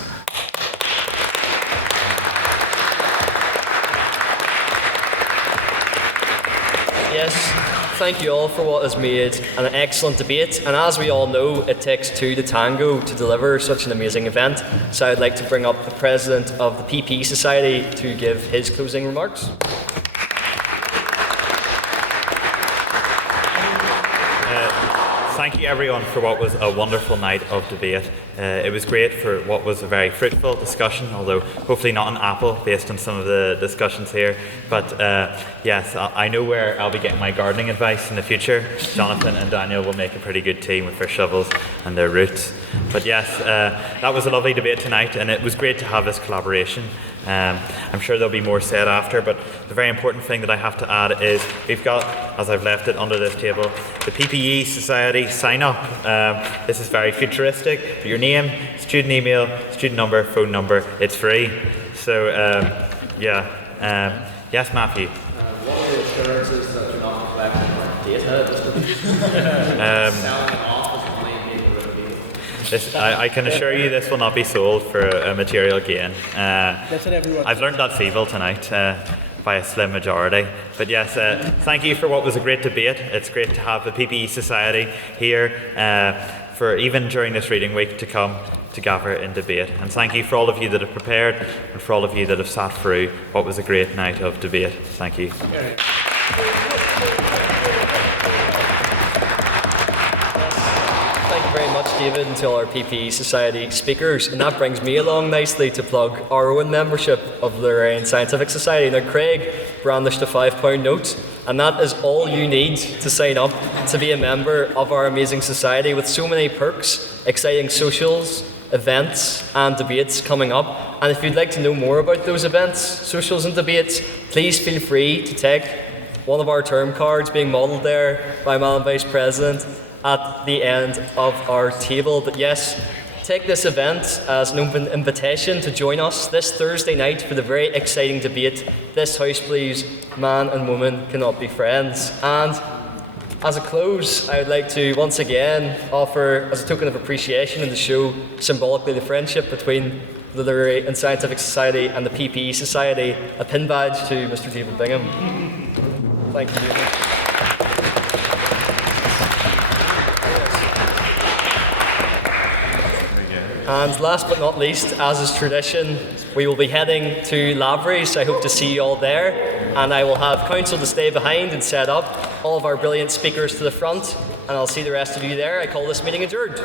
Yes, thank you all for what has made an excellent debate. And as we all know, it takes two to tango to deliver such an amazing event. So I'd like to bring up the President of the PPE Society to give his closing remarks. Thank you everyone for what was a wonderful night of debate. It was great for what was a very fruitful discussion, although hopefully not an apple based on some of the discussions here. But yes, I know where I'll be getting my gardening advice in the future. Jonathan and Daniel will make a pretty good team with their shovels and their roots. But yes, that was a lovely debate tonight, and it was great to have this collaboration. I'm sure there'll be more said after, but the very important thing that I have to add is we've got, as I've left it under this table, the PPE Society sign up. This is very futuristic. For your name, student email, student number, phone number, it's free. So yeah, yes, Matthew. What are the assurances that you're not collecting our data? Selling it off as money and people repeating. I can assure you this will not be sold for a material gain. That's what everyone I've learned that's evil tonight by a slim majority. But yes, thank you for what was a great debate. It's great to have the PPE Society here for even during this reading week to come to gather in debate. And thank you for all of you that have prepared and for all of you that have sat through what was a great night of debate. Thank you. Thank you very much, David, and to all our PPE Society speakers. And that brings me along nicely to plug our own membership of the Literary and Scientific Society. Now, Craig brandished a £5 note, and that is all you need to sign up to be a member of our amazing society with so many perks, exciting socials, events and debates coming up. And if you'd like to know more about those events, socials and debates, please feel free to take one of our term cards being modelled there by Madam Vice President at the end of our table. But yes, take this event as an open invitation to join us this Thursday night for the very exciting debate, This House Believes Man and Woman Cannot Be Friends. And as a close, I would like to once again offer, as a token of appreciation and to show symbolically the friendship between the Literary and Scientific Society and the PPE Society, a pin badge to Mr. David Bingham. Thank you, David. And last but not least, as is tradition, we will be heading to Lavery's. I hope to see you all there. And I will have council to stay behind and set up all of our brilliant speakers to the front. And I'll see the rest of you there. I call this meeting adjourned.